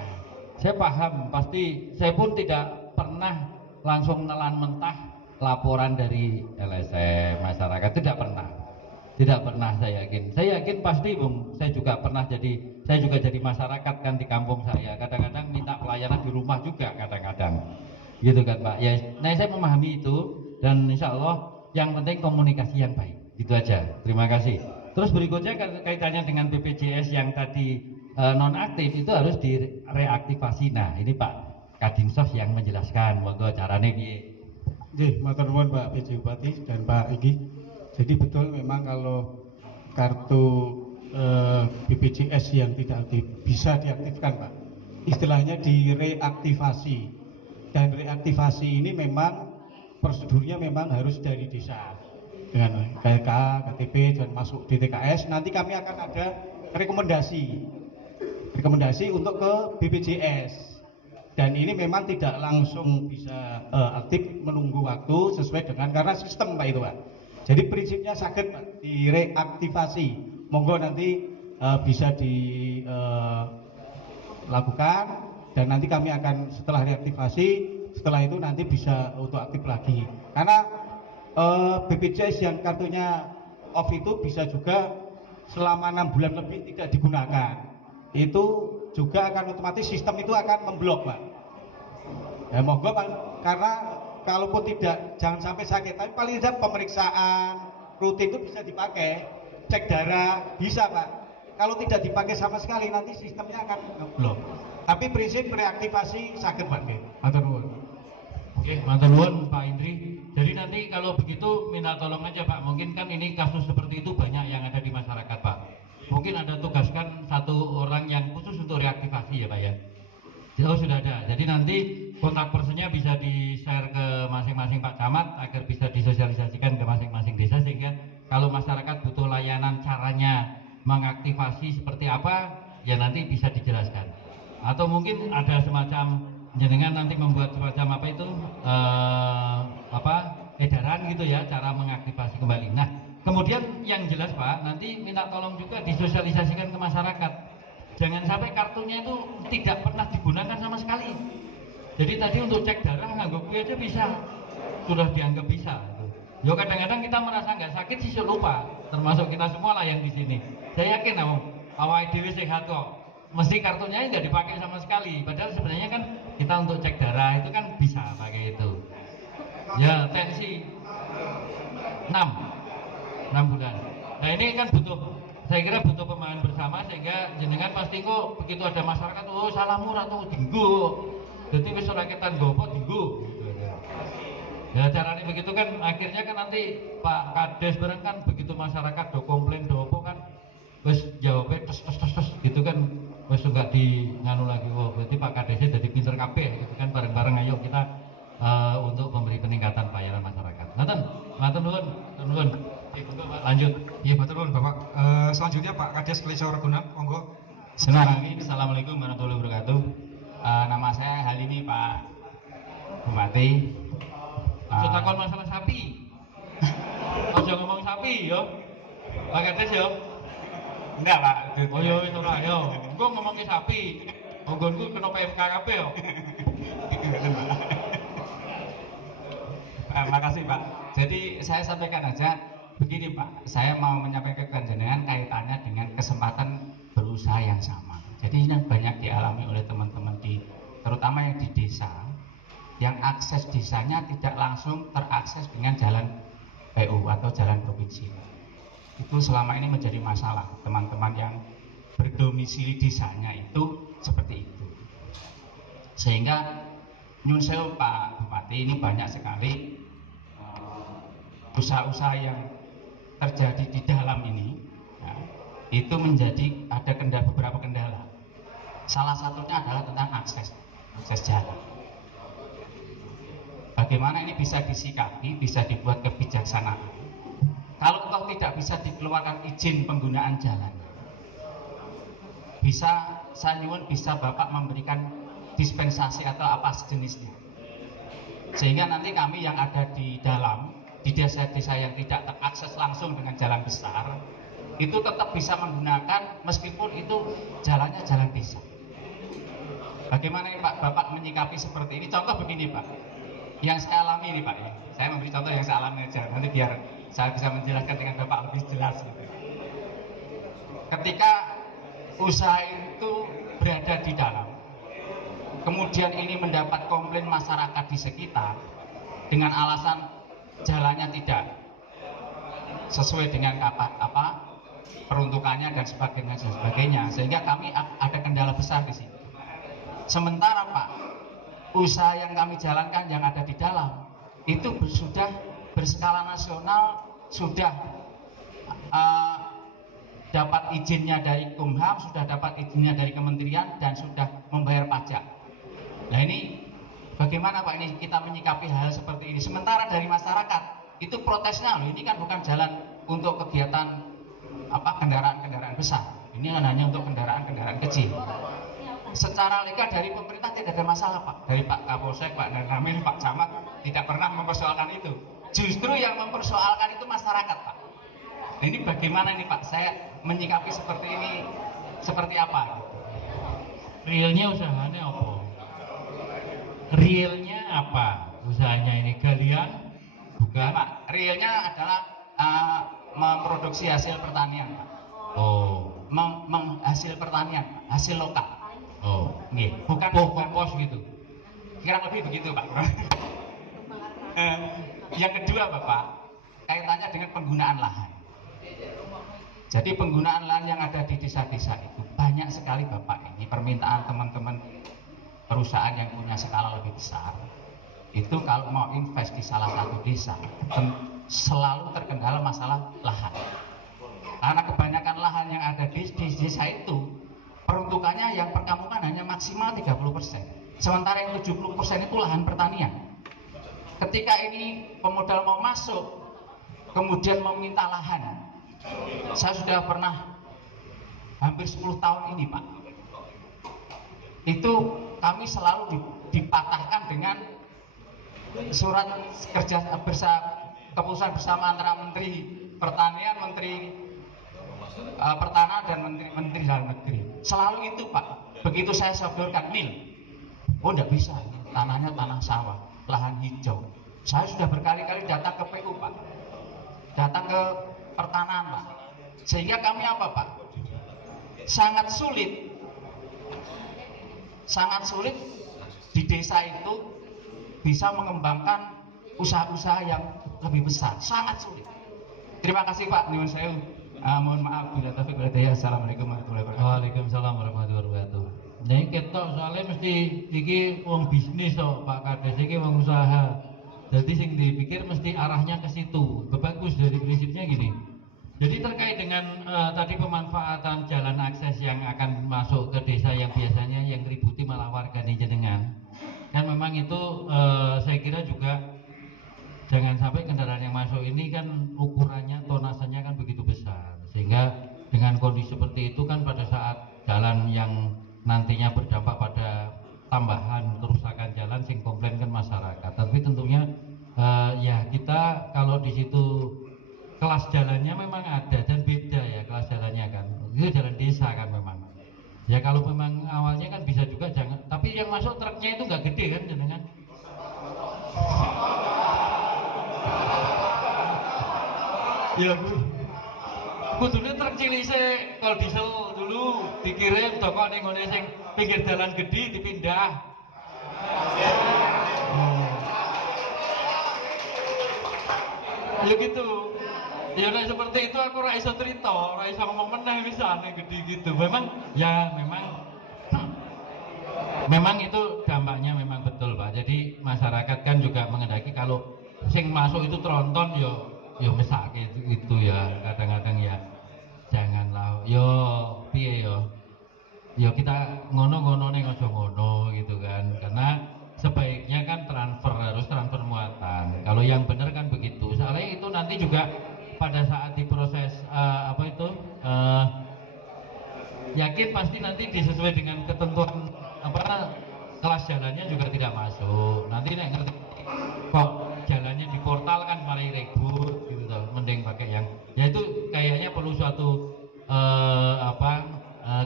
Saya paham, pasti saya pun tidak pernah langsung nelan mentah laporan dari LSM masyarakat, tidak pernah saya yakin pasti Bung, saya juga jadi masyarakat kan di kampung saya, kadang-kadang minta pelayanan di rumah juga kadang-kadang gitu kan Pak ya. Nah saya memahami itu dan insya Allah yang penting komunikasi yang baik. Gitu aja. Terima kasih. Terus berikutnya kaitannya dengan BPJS yang tadi nonaktif itu harus direaktivasi. Nah, ini Pak Kadinsos yang menjelaskan. Monggo carane piye? Nggih, matur nuwun Pak PJ Bupati dan Pak Igi. Jadi betul memang kalau kartu BPJS yang tidak aktif bisa diaktifkan Pak. Istilahnya direaktivasi. Dan reaktivasi ini memang prosedurnya memang harus dari desa. Dengan KK, KTP dan masuk DTKS, nanti kami akan ada rekomendasi untuk ke BPJS. Dan ini memang tidak langsung bisa aktif, menunggu waktu sesuai dengan karena sistem Pak itu Pak. Jadi prinsipnya sakit Pak, direaktivasi. Monggo nanti bisa dilakukan dan nanti kami akan setelah reaktivasi, setelah itu nanti bisa untuk aktif lagi. Karena BPJS yang kartunya off itu bisa juga selama 6 bulan lebih tidak digunakan. Itu juga akan otomatis sistem itu akan memblok Pak. Ya monggo Pak, karena kalaupun tidak jangan sampai sakit, tapi paling tidak pemeriksaan rutin itu bisa dipakai, cek darah bisa Pak. Kalau tidak dipakai sama sekali nanti sistemnya akan ngeblok. Tapi prinsip reaktivasi sakit Pak. Matur nuwun. Oke, matur nuwun Pak Indri. Jadi nanti kalau begitu minta tolong aja Pak. Mungkin kan ini kasus seperti itu banyak yang ada di masyarakat Pak. Mungkin ada tugaskan satu orang yang khusus untuk reaktivasi ya Pak ya. Oh sudah ada. Jadi nanti kontak personnya bisa di-share ke masing-masing Pak Camat agar bisa disosialisasikan ke masing-masing desa sehingga kalau masyarakat butuh layanan caranya mengaktifasi seperti apa ya nanti bisa dijelaskan. Atau mungkin ada semacam jenengan nanti membuat semacam apa itu edaran gitu ya cara mengaktifasi kembali. Nah kemudian yang jelas Pak nanti minta tolong juga disosialisasikan ke masyarakat. Jangan sampai kartunya itu tidak pernah digunakan sama sekali. Jadi tadi untuk cek darah nganggo kuwi aja bisa, sudah dianggap bisa. Yo kadang-kadang kita merasa nggak sakit sih lupa, termasuk kita semua lah yang di sini. Saya yakin awal dhewe sehat kok. Mesti kartunya nggak dipakai sama sekali. Padahal sebenarnya kan kita untuk cek darah itu kan bisa pakai itu. Ya tensi 6 bulan. Nah ini kan saya kira butuh pemahaman bersama sehingga jenengan pasti kok begitu ada masyarakat oh salah murah tuh dinggo. Jadi wis ora ketan gopo dinggo. Ya caranya begitu kan akhirnya kan nanti Pak Kades bareng kan begitu masyarakat do komplain do apa kan wis jawabnya tes gitu kan wis enggak di nganu lagi oh berarti Pak Kadesnya jadi pinter kabeh gitu kan bareng-bareng ayo kita untuk memberi peningkatan pelayanan masyarakat. Ngaten nuwun. Lanjut. Iya matur nuwun Bapak. Selanjutnya Pak Kades Kleco Ragunan, monggo. Assalamualaikum warahmatullahi wabarakatuh. Nama saya Halimi Pak Bupati. Ojo takon masalah sapi. Ojo ngomong sapi yo. Pak Kades yo. Enggak Pak. Oh yo wis ora yo. Engko ngomongke sapi. Nggonku kena PMK kabeh yo. Makasih Pak. Jadi saya sampaikan aja begini Pak. Saya mau menyampaikan jenengan kaitannya dengan kesempatan berusaha yang sama. Jadi ini banyak dialami oleh teman-teman terutama yang di desa, yang akses desanya tidak langsung terakses dengan jalan PU atau jalan provinsi. Itu selama ini menjadi masalah teman-teman yang berdomisili desanya itu seperti itu. Sehingga nyun sewu Pak Bupati ini banyak sekali usaha-usaha yang terjadi di dalam ini ya, itu menjadi ada beberapa kendala. Salah satunya adalah tentang akses jalan. Bagaimana ini bisa disikapi, bisa dibuat kebijaksanaan. Kalau toh tidak bisa dikeluarkan izin penggunaan jalan, bisa saya nyuwun bisa Bapak memberikan dispensasi atau apa sejenisnya, sehingga nanti kami yang ada di dalam di desa-desa yang tidak terakses langsung dengan jalan besar itu tetap bisa menggunakan meskipun itu jalannya jalan desa. Bagaimana Pak Bapak menyikapi seperti ini? Contoh begini Pak, yang saya alami ini Pak ya. Saya memberi contoh yang saya alami aja, nanti biar saya bisa menjelaskan dengan Bapak lebih jelas gitu. Ketika usaha itu berada di dalam, kemudian ini mendapat komplain masyarakat di sekitar dengan alasan jalannya tidak sesuai dengan peruntukannya dan sebagainya, sehingga kami ada kendala besar di sini. Sementara Pak, usaha yang kami jalankan yang ada di dalam itu sudah berskala nasional, sudah dapat izinnya dari Kumham, sudah dapat izinnya dari kementerian, dan sudah membayar pajak. Nah ini bagaimana Pak ini kita menyikapi hal seperti ini? Sementara dari masyarakat itu protesnya, loh ini kan bukan jalan untuk kegiatan kendaraan-kendaraan besar. Ini hanya untuk kendaraan-kendaraan kecil. Secara legal dari pemerintah tidak ada masalah Pak. Dari Pak Kapolsek, Pak Danramil, Pak Camat tidak pernah mempersoalkan itu. Justru yang mempersoalkan itu masyarakat Pak. Nah, ini bagaimana nih Pak? Saya menyikapi seperti ini, seperti apa? Realnya usahanya apa? Realnya apa? Usahanya ini galian? Bukan? Ya, Pak, realnya adalah memproduksi hasil pertanian Pak. Oh. Hasil pertanian, hasil lokal. Oh. Nih, bukan Kompos gitu. kira lebih begitu Pak. Yang kedua Bapak, kaitannya dengan penggunaan lahan. Jadi penggunaan lahan yang ada di desa-desa itu banyak sekali Bapak, ini permintaan teman-teman perusahaan yang punya skala lebih besar. Itu kalau mau invest di salah satu desa selalu terkendala masalah lahan. Karena kebanyakan lahan yang ada di desa itu peruntukannya yang perkampungan hanya maksimal 30%. Sementara yang 70% itu lahan pertanian. Ketika ini pemodal mau masuk, kemudian meminta lahan, saya sudah pernah hampir 10 tahun ini Pak, itu kami selalu dipatahkan dengan surat kerja keputusan bersama antara Menteri Pertanian, Menteri Pertanahan, dan Menteri Dalam Negeri. Selalu itu Pak. Begitu saya sodorkan nil, oh enggak bisa, tanahnya tanah sawah, lahan hijau. Saya sudah berkali-kali datang ke PU Pak, datang ke Pertanahan Pak. Sehingga kami apa Pak? Sangat sulit di desa itu bisa mengembangkan usaha-usaha yang lebih besar. Sangat sulit. Terima kasih Pak. Nyuwun sewu. Mohon maaf bila taufiq wal hidayah. Assalamualaikum warahmatullahi wabarakatuh. Waalaikumsalam warahmatullahi wabarakatuh. Nah, ketok soalnya mesti iki wong bisnis kok Pak Kades, iki wong usaha. Jadi sing dipikir mesti arahnya ke situ. Bagus dari prinsipnya gini. Jadi terkait dengan tadi pemanfaatan jalan akses yang akan masuk ke desa yang biasanya yang ributi malah warga jenengan. Kan memang itu saya kira juga jangan sampai kendaraan yang masuk ini kan ukurannya, tonasenya kan begitu besar, sehingga dengan kondisi seperti itu kan pada saat jalan yang nantinya berdampak pada tambahan kerusakan jalan sing komplain kan masyarakat. Tapi tentunya ya kita kalau di situ kelas jalannya memang ada dan beda ya kelas jalannya kan. Itu jalan desa kan memang. Ya kalau memang awalnya kan bisa juga jangan, tapi yang masuk truknya itu nggak gede kan jenengan. Ya kudune truk cilik kalau diesel dulu dikirim toko ning ngene sing pinggir dalan gede dipindah. Ya gitu. Ya nah, seperti itu aku ora iso cerita, ora iso ngomong meneh misale gede gitu. Memang ya memang itu dampaknya memang betul Pak. Jadi masyarakat kan juga mengendaki kalau sing masuk itu tronton yo mesake itu ya kadang-kadang ya janganlah yo piye yo kita ngono-ngono ning aja ngono gitu kan. Karena sebaiknya kan harus transfer muatan. Kalau yang benar kan begitu. Soalnya itu nanti juga pada saat diproses yakin pasti nanti disesuai dengan ketentuan kelas jalannya juga tidak masuk. Nanti nek ngerti kok jalannya di portal kan malah ribut gitu toh. Mending pakai yang ya itu kayaknya perlu suatu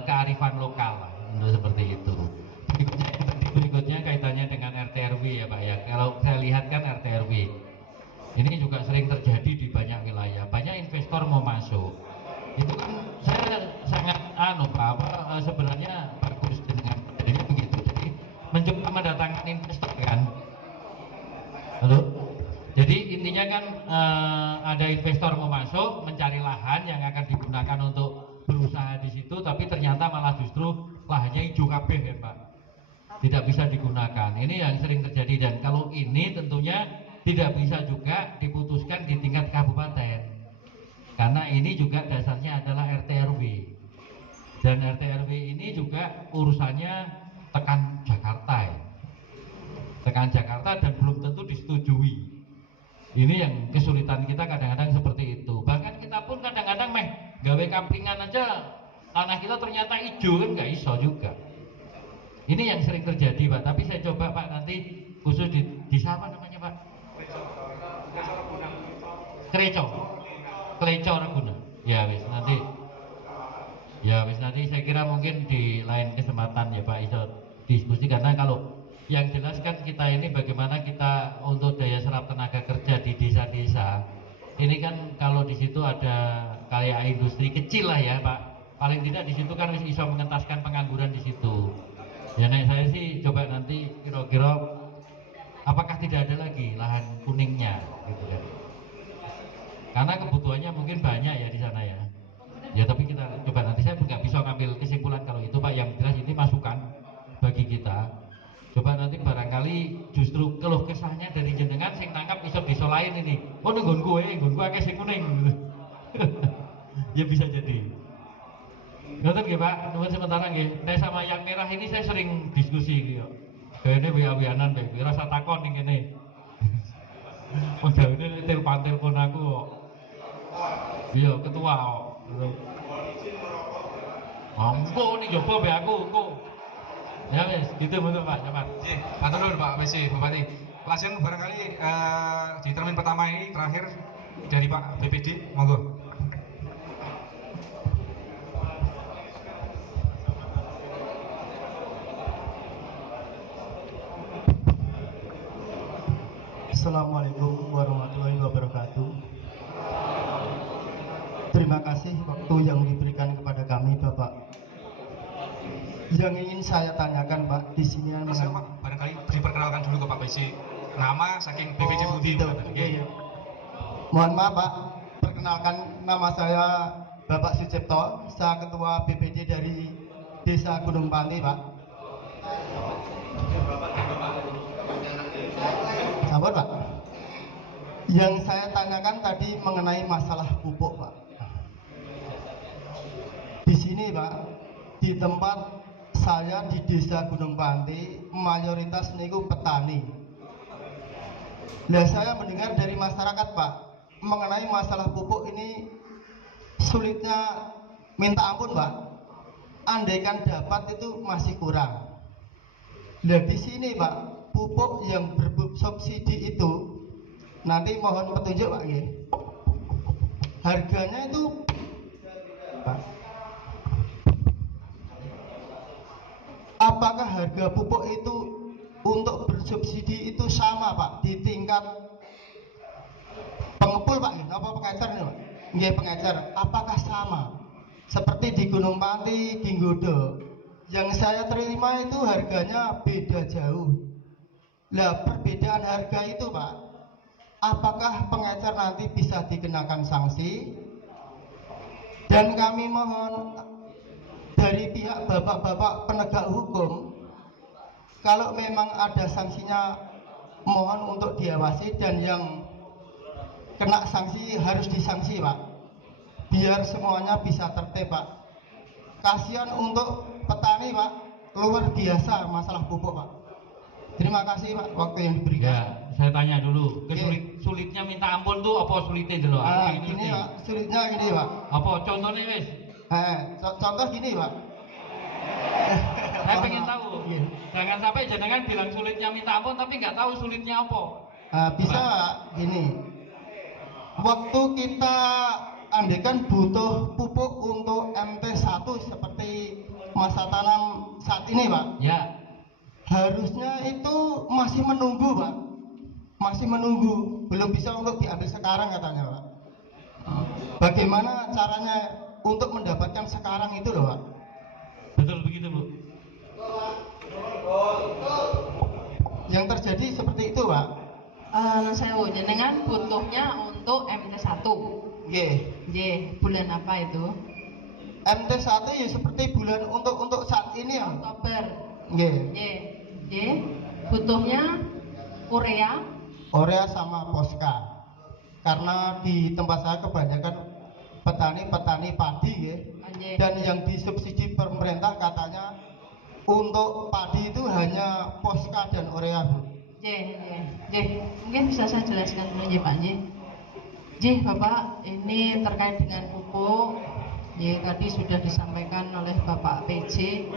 kearifan lokal lah untuk seperti itu. Berikutnya kaitannya dengan RT RW ya Pak ya. Kalau saya lihat kan RT RW ini juga sering terjadi di banyak wilayah. Banyak investor mau masuk. Itu kan saya sangat sebenarnya bagus dengan adanya begitu. Jadi mencoba mendatangkan investor kan. Halo. Jadi intinya kan ada investor mau masuk mencari lahan yang akan digunakan untuk berusaha di situ, tapi ternyata malah justru lahannya hijau kabeh kan Pak, tidak bisa digunakan. Ini yang sering terjadi, dan kalau ini tentunya tidak bisa juga diputuskan di tingkat kabupaten, karena ini juga dasarnya adalah RT RW, dan RT RW ini juga urusannya tekan Jakarta ya, tekan Jakarta, dan belum tentu disetujui. Ini yang kesulitan kita kadang-kadang seperti itu. Bahkan kita pun kadang-kadang gawe kamplingan aja tanah kita ternyata hijau kan nggak iso juga. Ini yang sering terjadi Pak. Tapi saya coba Pak nanti khusus di siapa namanya Pak? Kleco Ragunan. Ya wis nanti saya kira mungkin di lain kesempatan ya Pak iso diskusi, karena kalau yang jelas kan kita ini bagaimana kita untuk daya serap tenaga kerja di desa-desa ini kan, kalau di situ ada kayak industri kecil lah ya Pak, paling tidak di situ kan bisa mengentaskan pengangguran di situ. Ya saya sih coba nanti kira-kira apakah tidak ada lagi lahan kuningnya gitu kan, karena kebutuhannya mungkin banyak ya di sana ya. Ya tapi kita coba nanti, saya nggak bisa ngambil kesimpulan kalau itu Pak, yang jelas ini masukan bagi kita. Coba nanti barangkali justru keluh kesahnya dari jenengan sing tangkap iso lain ini. Oh nggonku akeh sing kuning gitu. Ya bisa jadi. Ngoten nggih Pak, nuwun sementara nggih. Nek sama yang merah ini saya sering diskusi gitu. Kayaknya wiya-wiyanan deh, rasa takon ning kene. Oh jane telepon aku kok. Iya, ketua kok. Mampu nih jopo be aku kok. Ya wes, gitu betul Pak, cepat. Matur nuwun Pak WC Bupati. Pelasian barangkali di termin pertama ini terakhir dari Pak BPD, monggo. Assalamualaikum warahmatullahi wabarakatuh. Terima kasih waktu yang diberikan kepada kami Bapak. Yang ingin saya tanyakan Pak, di sini Pak, barangkali diperkenalkan dulu ke Pak WC. Nama saking BPD Budi. Iya. Mohon maaf Pak, perkenalkan nama saya Bapak Sucipto, saya Ketua BPD dari Desa Gunung Panti Pak. Sabar Pak. Yang saya tanyakan tadi mengenai masalah pupuk Pak. Di sini Pak, di tempat saya di Desa Gunung Panti mayoritas niku petani. Nah saya mendengar dari masyarakat Pak mengenai masalah pupuk ini sulitnya minta ampun Pak. Andaikan dapat itu masih kurang. Nah di sini Pak, pupuk yang bersubsidi itu nanti mohon petunjuk Pak nggih. Harganya itu Pak, apakah harga pupuk itu untuk bersubsidi itu sama Pak di tingkat pengepul Pak, apa pengecer nih Pak? Nggih pengecer, apakah sama seperti di Gunung Panti, di Nggodo? Yang saya terima itu harganya beda jauh. Lah perbedaan harga itu Pak, apakah pengecer nanti bisa dikenakan sanksi? Dan kami mohon dari pihak bapak-bapak penegak hukum, kalau memang ada sanksinya mohon untuk diawasi, dan yang kena sanksi harus disanksi Pak, biar semuanya bisa tertib Pak. Kasihan untuk petani Pak, luar biasa masalah pupuk Pak. Terima kasih Pak waktu yang diberikan. Ya, saya tanya dulu, sulitnya minta ampun tuh apa sulitnya dulu? Gini Pak, sulitnya gini Pak. Apa contohnya wes? Contoh gini Pak. Saya pengen tahu. Jangan sampai jenengan bilang sulitnya minta ampun tapi nggak tahu sulitnya apa. Bisa Pak, gini. Waktu kita andaikan butuh pupuk untuk MT1 seperti masa tanam saat ini Pak. Ya. Harusnya itu masih menunggu Pak. Masih menunggu, belum bisa untuk diambil sekarang katanya Pak. Bagaimana caranya untuk mendapatkan sekarang itu loh Pak? Betul begitu Bu. Yang terjadi seperti itu Pak. Sewu, jenengan butuhnya untuk MT1. Nggih. Nggih, bulan apa itu? MT1 ya seperti bulan untuk saat ini ya. Oktober. Nggih. Nggih. Nggih. Butuhnya urea. Urea sama Posca. Karena di tempat saya kebanyakan petani padi ya. Nggih. Dan yang disubsidi pemerintah katanya untuk padi itu hanya Posca dan urea, Bu. Nggih. Mungkin bisa saya jelaskan dulu ya Pak Nggih. Nggih Bapak, ini terkait dengan pupuk. Ya, tadi sudah disampaikan oleh Bapak PJ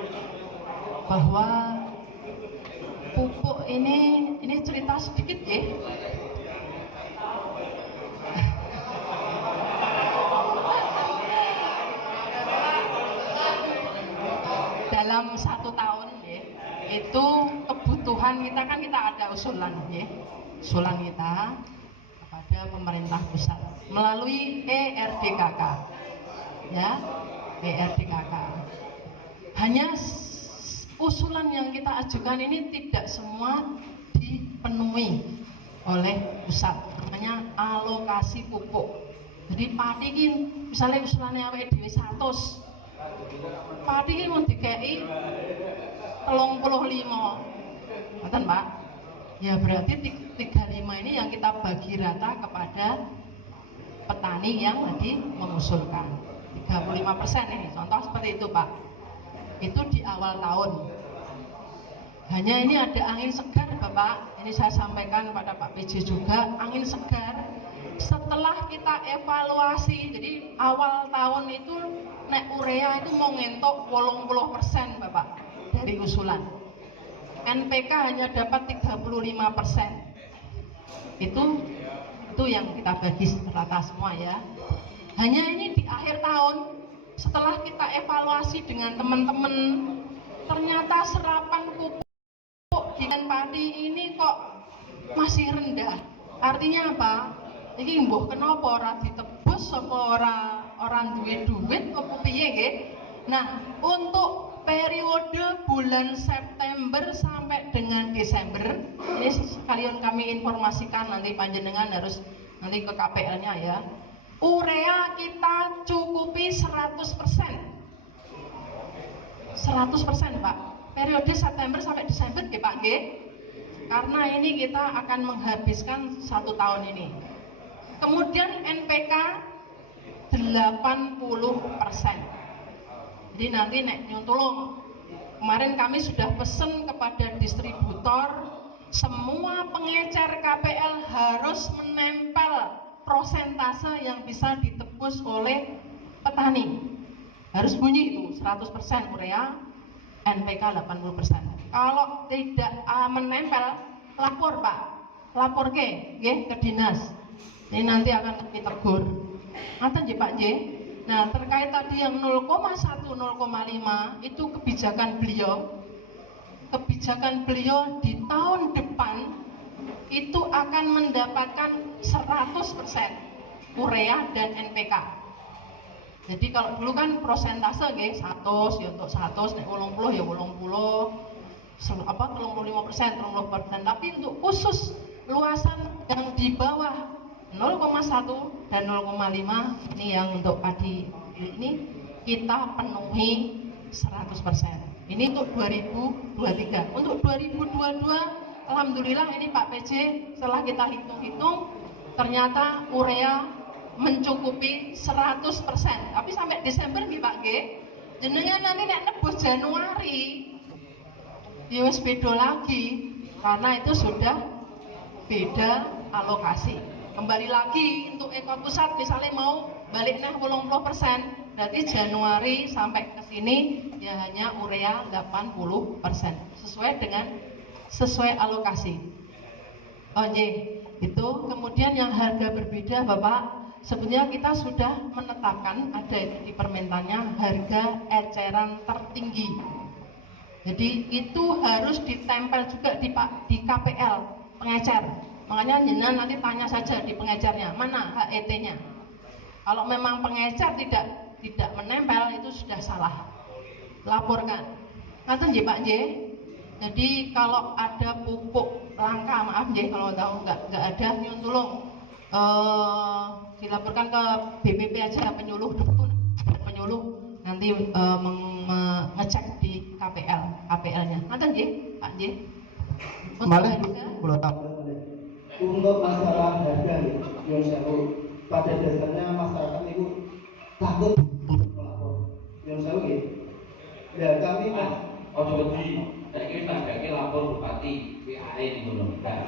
bahwa pupuk ini cerita sedikit ya. Dalam 1 tahun ya, itu kebutuhan kita kan kita ada usulan ya, usulan kita kepada pemerintah pusat melalui ERDKK ya, ERDKK. Hanya usulan yang kita ajukan ini tidak semua dipenuhi oleh pusat, namanya alokasi pupuk. Jadi padi ini misalnya usulannya awake dhewe 100, padi ini mau dikei 35, betul Pak? Ya berarti 35 ini yang kita bagi rata kepada petani yang tadi mengusulkan 35% ini, contoh seperti itu Pak. Itu di awal tahun. Hanya ini ada angin segar Bapak, ini saya sampaikan kepada Pak PJ juga, angin segar setelah kita evaluasi. Jadi awal tahun itu nek urea itu mau ngentok 80% Bapak dari usulan. NPK hanya dapat 35%. Itu yang kita bagi rata semua ya. Hanya ini di akhir tahun setelah kita evaluasi dengan teman-teman, ternyata serapan pupuk dengan padi ini kok masih rendah. Artinya apa? Ini mbuh kenapa ora ditebus apa ora duwe duit apa piye nggih? Nah, untuk periode bulan September sampai dengan Desember, ini sekalian kami informasikan, nanti panjenengan harus nanti ke KPL-nya ya. Urea kita cukupi 100%. 100% Pak. Periode September sampai Desember ya Pak G. Karena ini kita akan menghabiskan 1 tahun ini. Kemudian NPK 80%. Jadi nanti nek nyuntulung. Kemarin kami sudah pesen kepada distributor, semua pengecer KPL harus menempel prosentase yang bisa ditebus oleh petani. Harus bunyi itu 100% urea, NPK 80%. Kalau tidak menempel, lapor Pak, lapor ke dinas. Ini nanti akan ditegur. Ngaten nggih Pak J. Nah, terkait tadi yang 0,1, 0,5 itu kebijakan beliau. Kebijakan beliau di tahun depan itu akan mendapatkan 100% urea dan NPK. Jadi kalau dulu kan prosentase nggih 100 ya untuk 100, nek 80 ya 80, 35%, 30%. Tapi untuk khusus luasan yang di bawah 0,1 dan 0,5 ini yang untuk padi ini kita penuhi 100%. Ini untuk 2023. Untuk 2022 alhamdulillah ini Pak PJ setelah kita hitung-hitung ternyata urea mencukupi 100%. Tapi sampai Desember nih Pak G, jenengan nanti nek nebus Januari ya wis beda lagi karena itu sudah beda alokasi. Kembali lagi untuk Eko Pusat misalnya mau balik nah 80%, berarti Januari sampai ke sini ya hanya urea 80% sesuai alokasi. Oh iya, itu kemudian yang harga berbeda Bapak, sebenarnya kita sudah menetapkan ada di permentannya harga eceran tertinggi. Jadi itu harus ditempel juga di KPL pengecer. Makanya jenengan nanti tanya saja di pengecernya mana HET-nya. Kalau memang pengecer tidak menempel itu sudah salah. Laporkan. Ngaten nggih Pak J. Jadi kalau ada pupuk langka, maaf ya kalau tahu nggak ada nyun tulung dilaporkan ke BPP aja penyuluh dukun penyuluh nanti mengecek di KPL-nya. Nanti nggih, Pak nggih. Malah kalau tahu untuk masalah harga yang sewu pada dasarnya masyarakat itu takut untuk melapor yang sewu ya kami saya kira sebagai lapor bupati PAE di Gunung Kidul.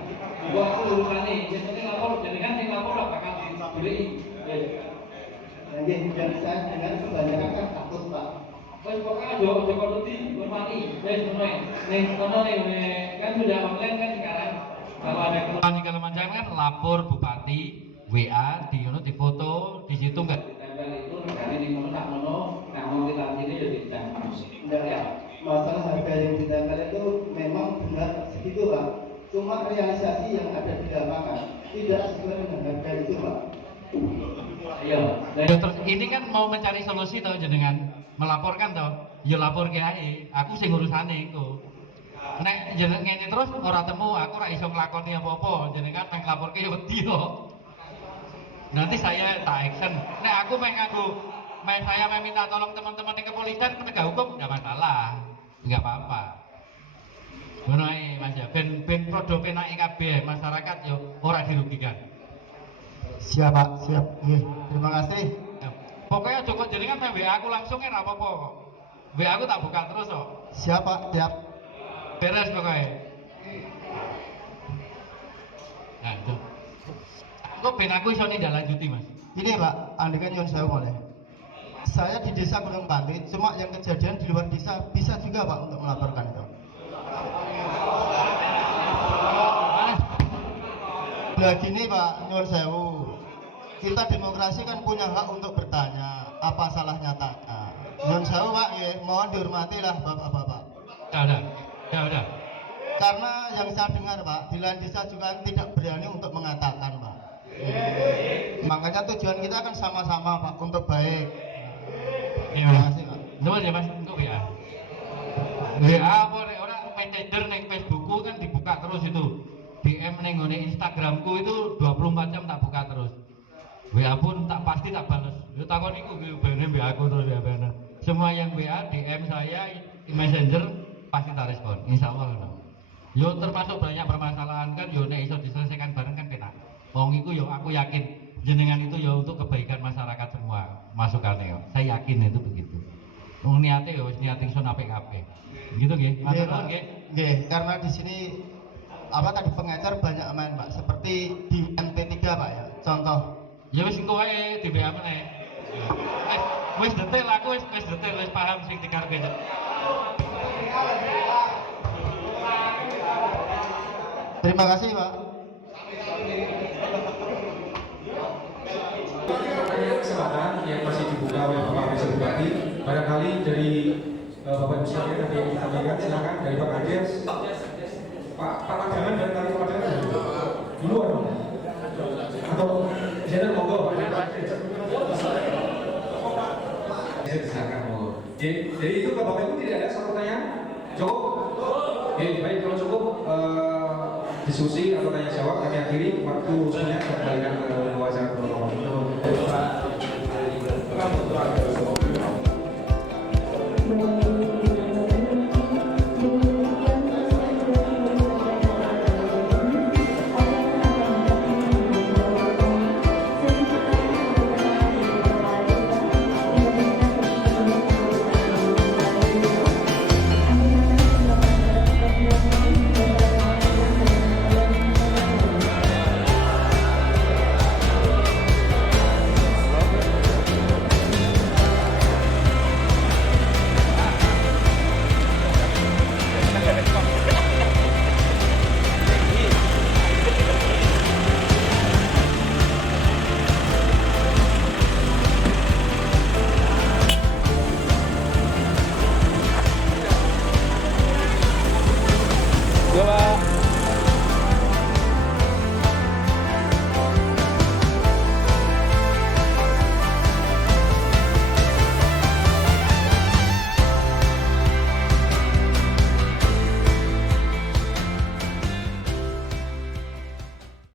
Gua urusane, biasanya lapor jenengan yang lapor bakal dibeli. Dan saya dengan kebanyakan kan takut Pak. Wes pokoknya aja kono di hormati. Wes ngono ning kono kan sudah online kan sekarang. Kalau ada keluhan segala macam kan lapor bupati WA di di foto di situ enggak ditempel itu dari di kono tak ngono, nah mau kita sini jadi ditempel. Ya. Masalah harga yang ditempel itu memang benar segitu Pak. Cuma realisasi yang ada di lapangan tidak sesuai dengan harga itu Pak. Iya. Terus ini kan mau mencari solusi toh jenengan melaporkan toh. Ya lapor ke ae, aku sing urusane iku. Nek jeneng ngene terus ora temu, aku ora iso nglakoni apa-apa. Jenengan meng laporke ya wedi kok. Nanti saya tak action. Nek aku saya meminta tolong teman-teman di kepolisian penegak hukum enggak masalah. Enggak apa-apa. Ngono ae Mas ya, ben produk penake kabeh masyarakat yo ora dirugikan. Siap Pak, siap. Terima kasih. Ya. Pokoknya cukup jenengan WA aku langsung ora apa-apa kok. WA aku tak buka terus kok. Siap Pak, siap. Beres pokoknya. Nah, itu. Kok ben aku iso nindaklanjuti, Mas? Ini Pak, andekan nyuwun sewu boleh. Saya di desa Gunung Pati, cuma yang kejadian di luar desa bisa juga Pak untuk melaporkan itu. Nah gini Pak, nyuwun sewu. Kita demokrasi kan punya hak untuk bertanya, apa salahnya tanya. Nyuwun sewu Pak, ya, mohon dihormatilah Bapak-bapak. Udah. Karena yang saya dengar Pak, di lain desa juga tidak berani untuk mengatakan Pak. Makanya tujuan kita kan sama-sama Pak, untuk baik. Terima kasih Pak. Nuwun ya Mas, engko WA. WA apa nek ora messenger ning Facebookku kan dibuka terus itu. DM ning ngene Instagramku itu 24 jam tak buka terus. WA pun pasti tak balas. Yo takon iku bener WA aku terus ya bener. Semua yang WA, DM saya, Messenger pasti tak respon. Insyaallah ngono. Yo termasuk banyak permasalahan kan yo nek iso diselesaikan bareng kan penak. Wong iku yo aku yakin jenengan itu ya untuk kebaikan masyarakat semua masukannya yo. Saya yakin itu begitu. Wong niate yo wis niate iso apik kabeh. Gitu nggih. Matur nuwun nggih. Nggih, karena di sini apa tadi pengecer banyak main Pak, seperti di MP3 Pak ya. Contoh. Ya wis engko wae di WA meneh. Wis detail aku wis detail wis paham sing dikarepe. Terima kasih Pak. Kesempatan yang masih dibuka oleh Bapak Presiden Bupati, barangkali dari Bapak Ibu sekalian ada yang ditanyakan, silakan dari Pak Kades. Pak Padangan dan Kali Padangan duluan atau Jenderal monggo Pak Kades. Silakan monggo. Jadi itu ke Bapak Ibu tidak ada satu pertanyaan? Cukup? Oke, baik kalau cukup diskusi atau tanya jawab kami akhiri waktu semuanya kembalikan ke wawancara.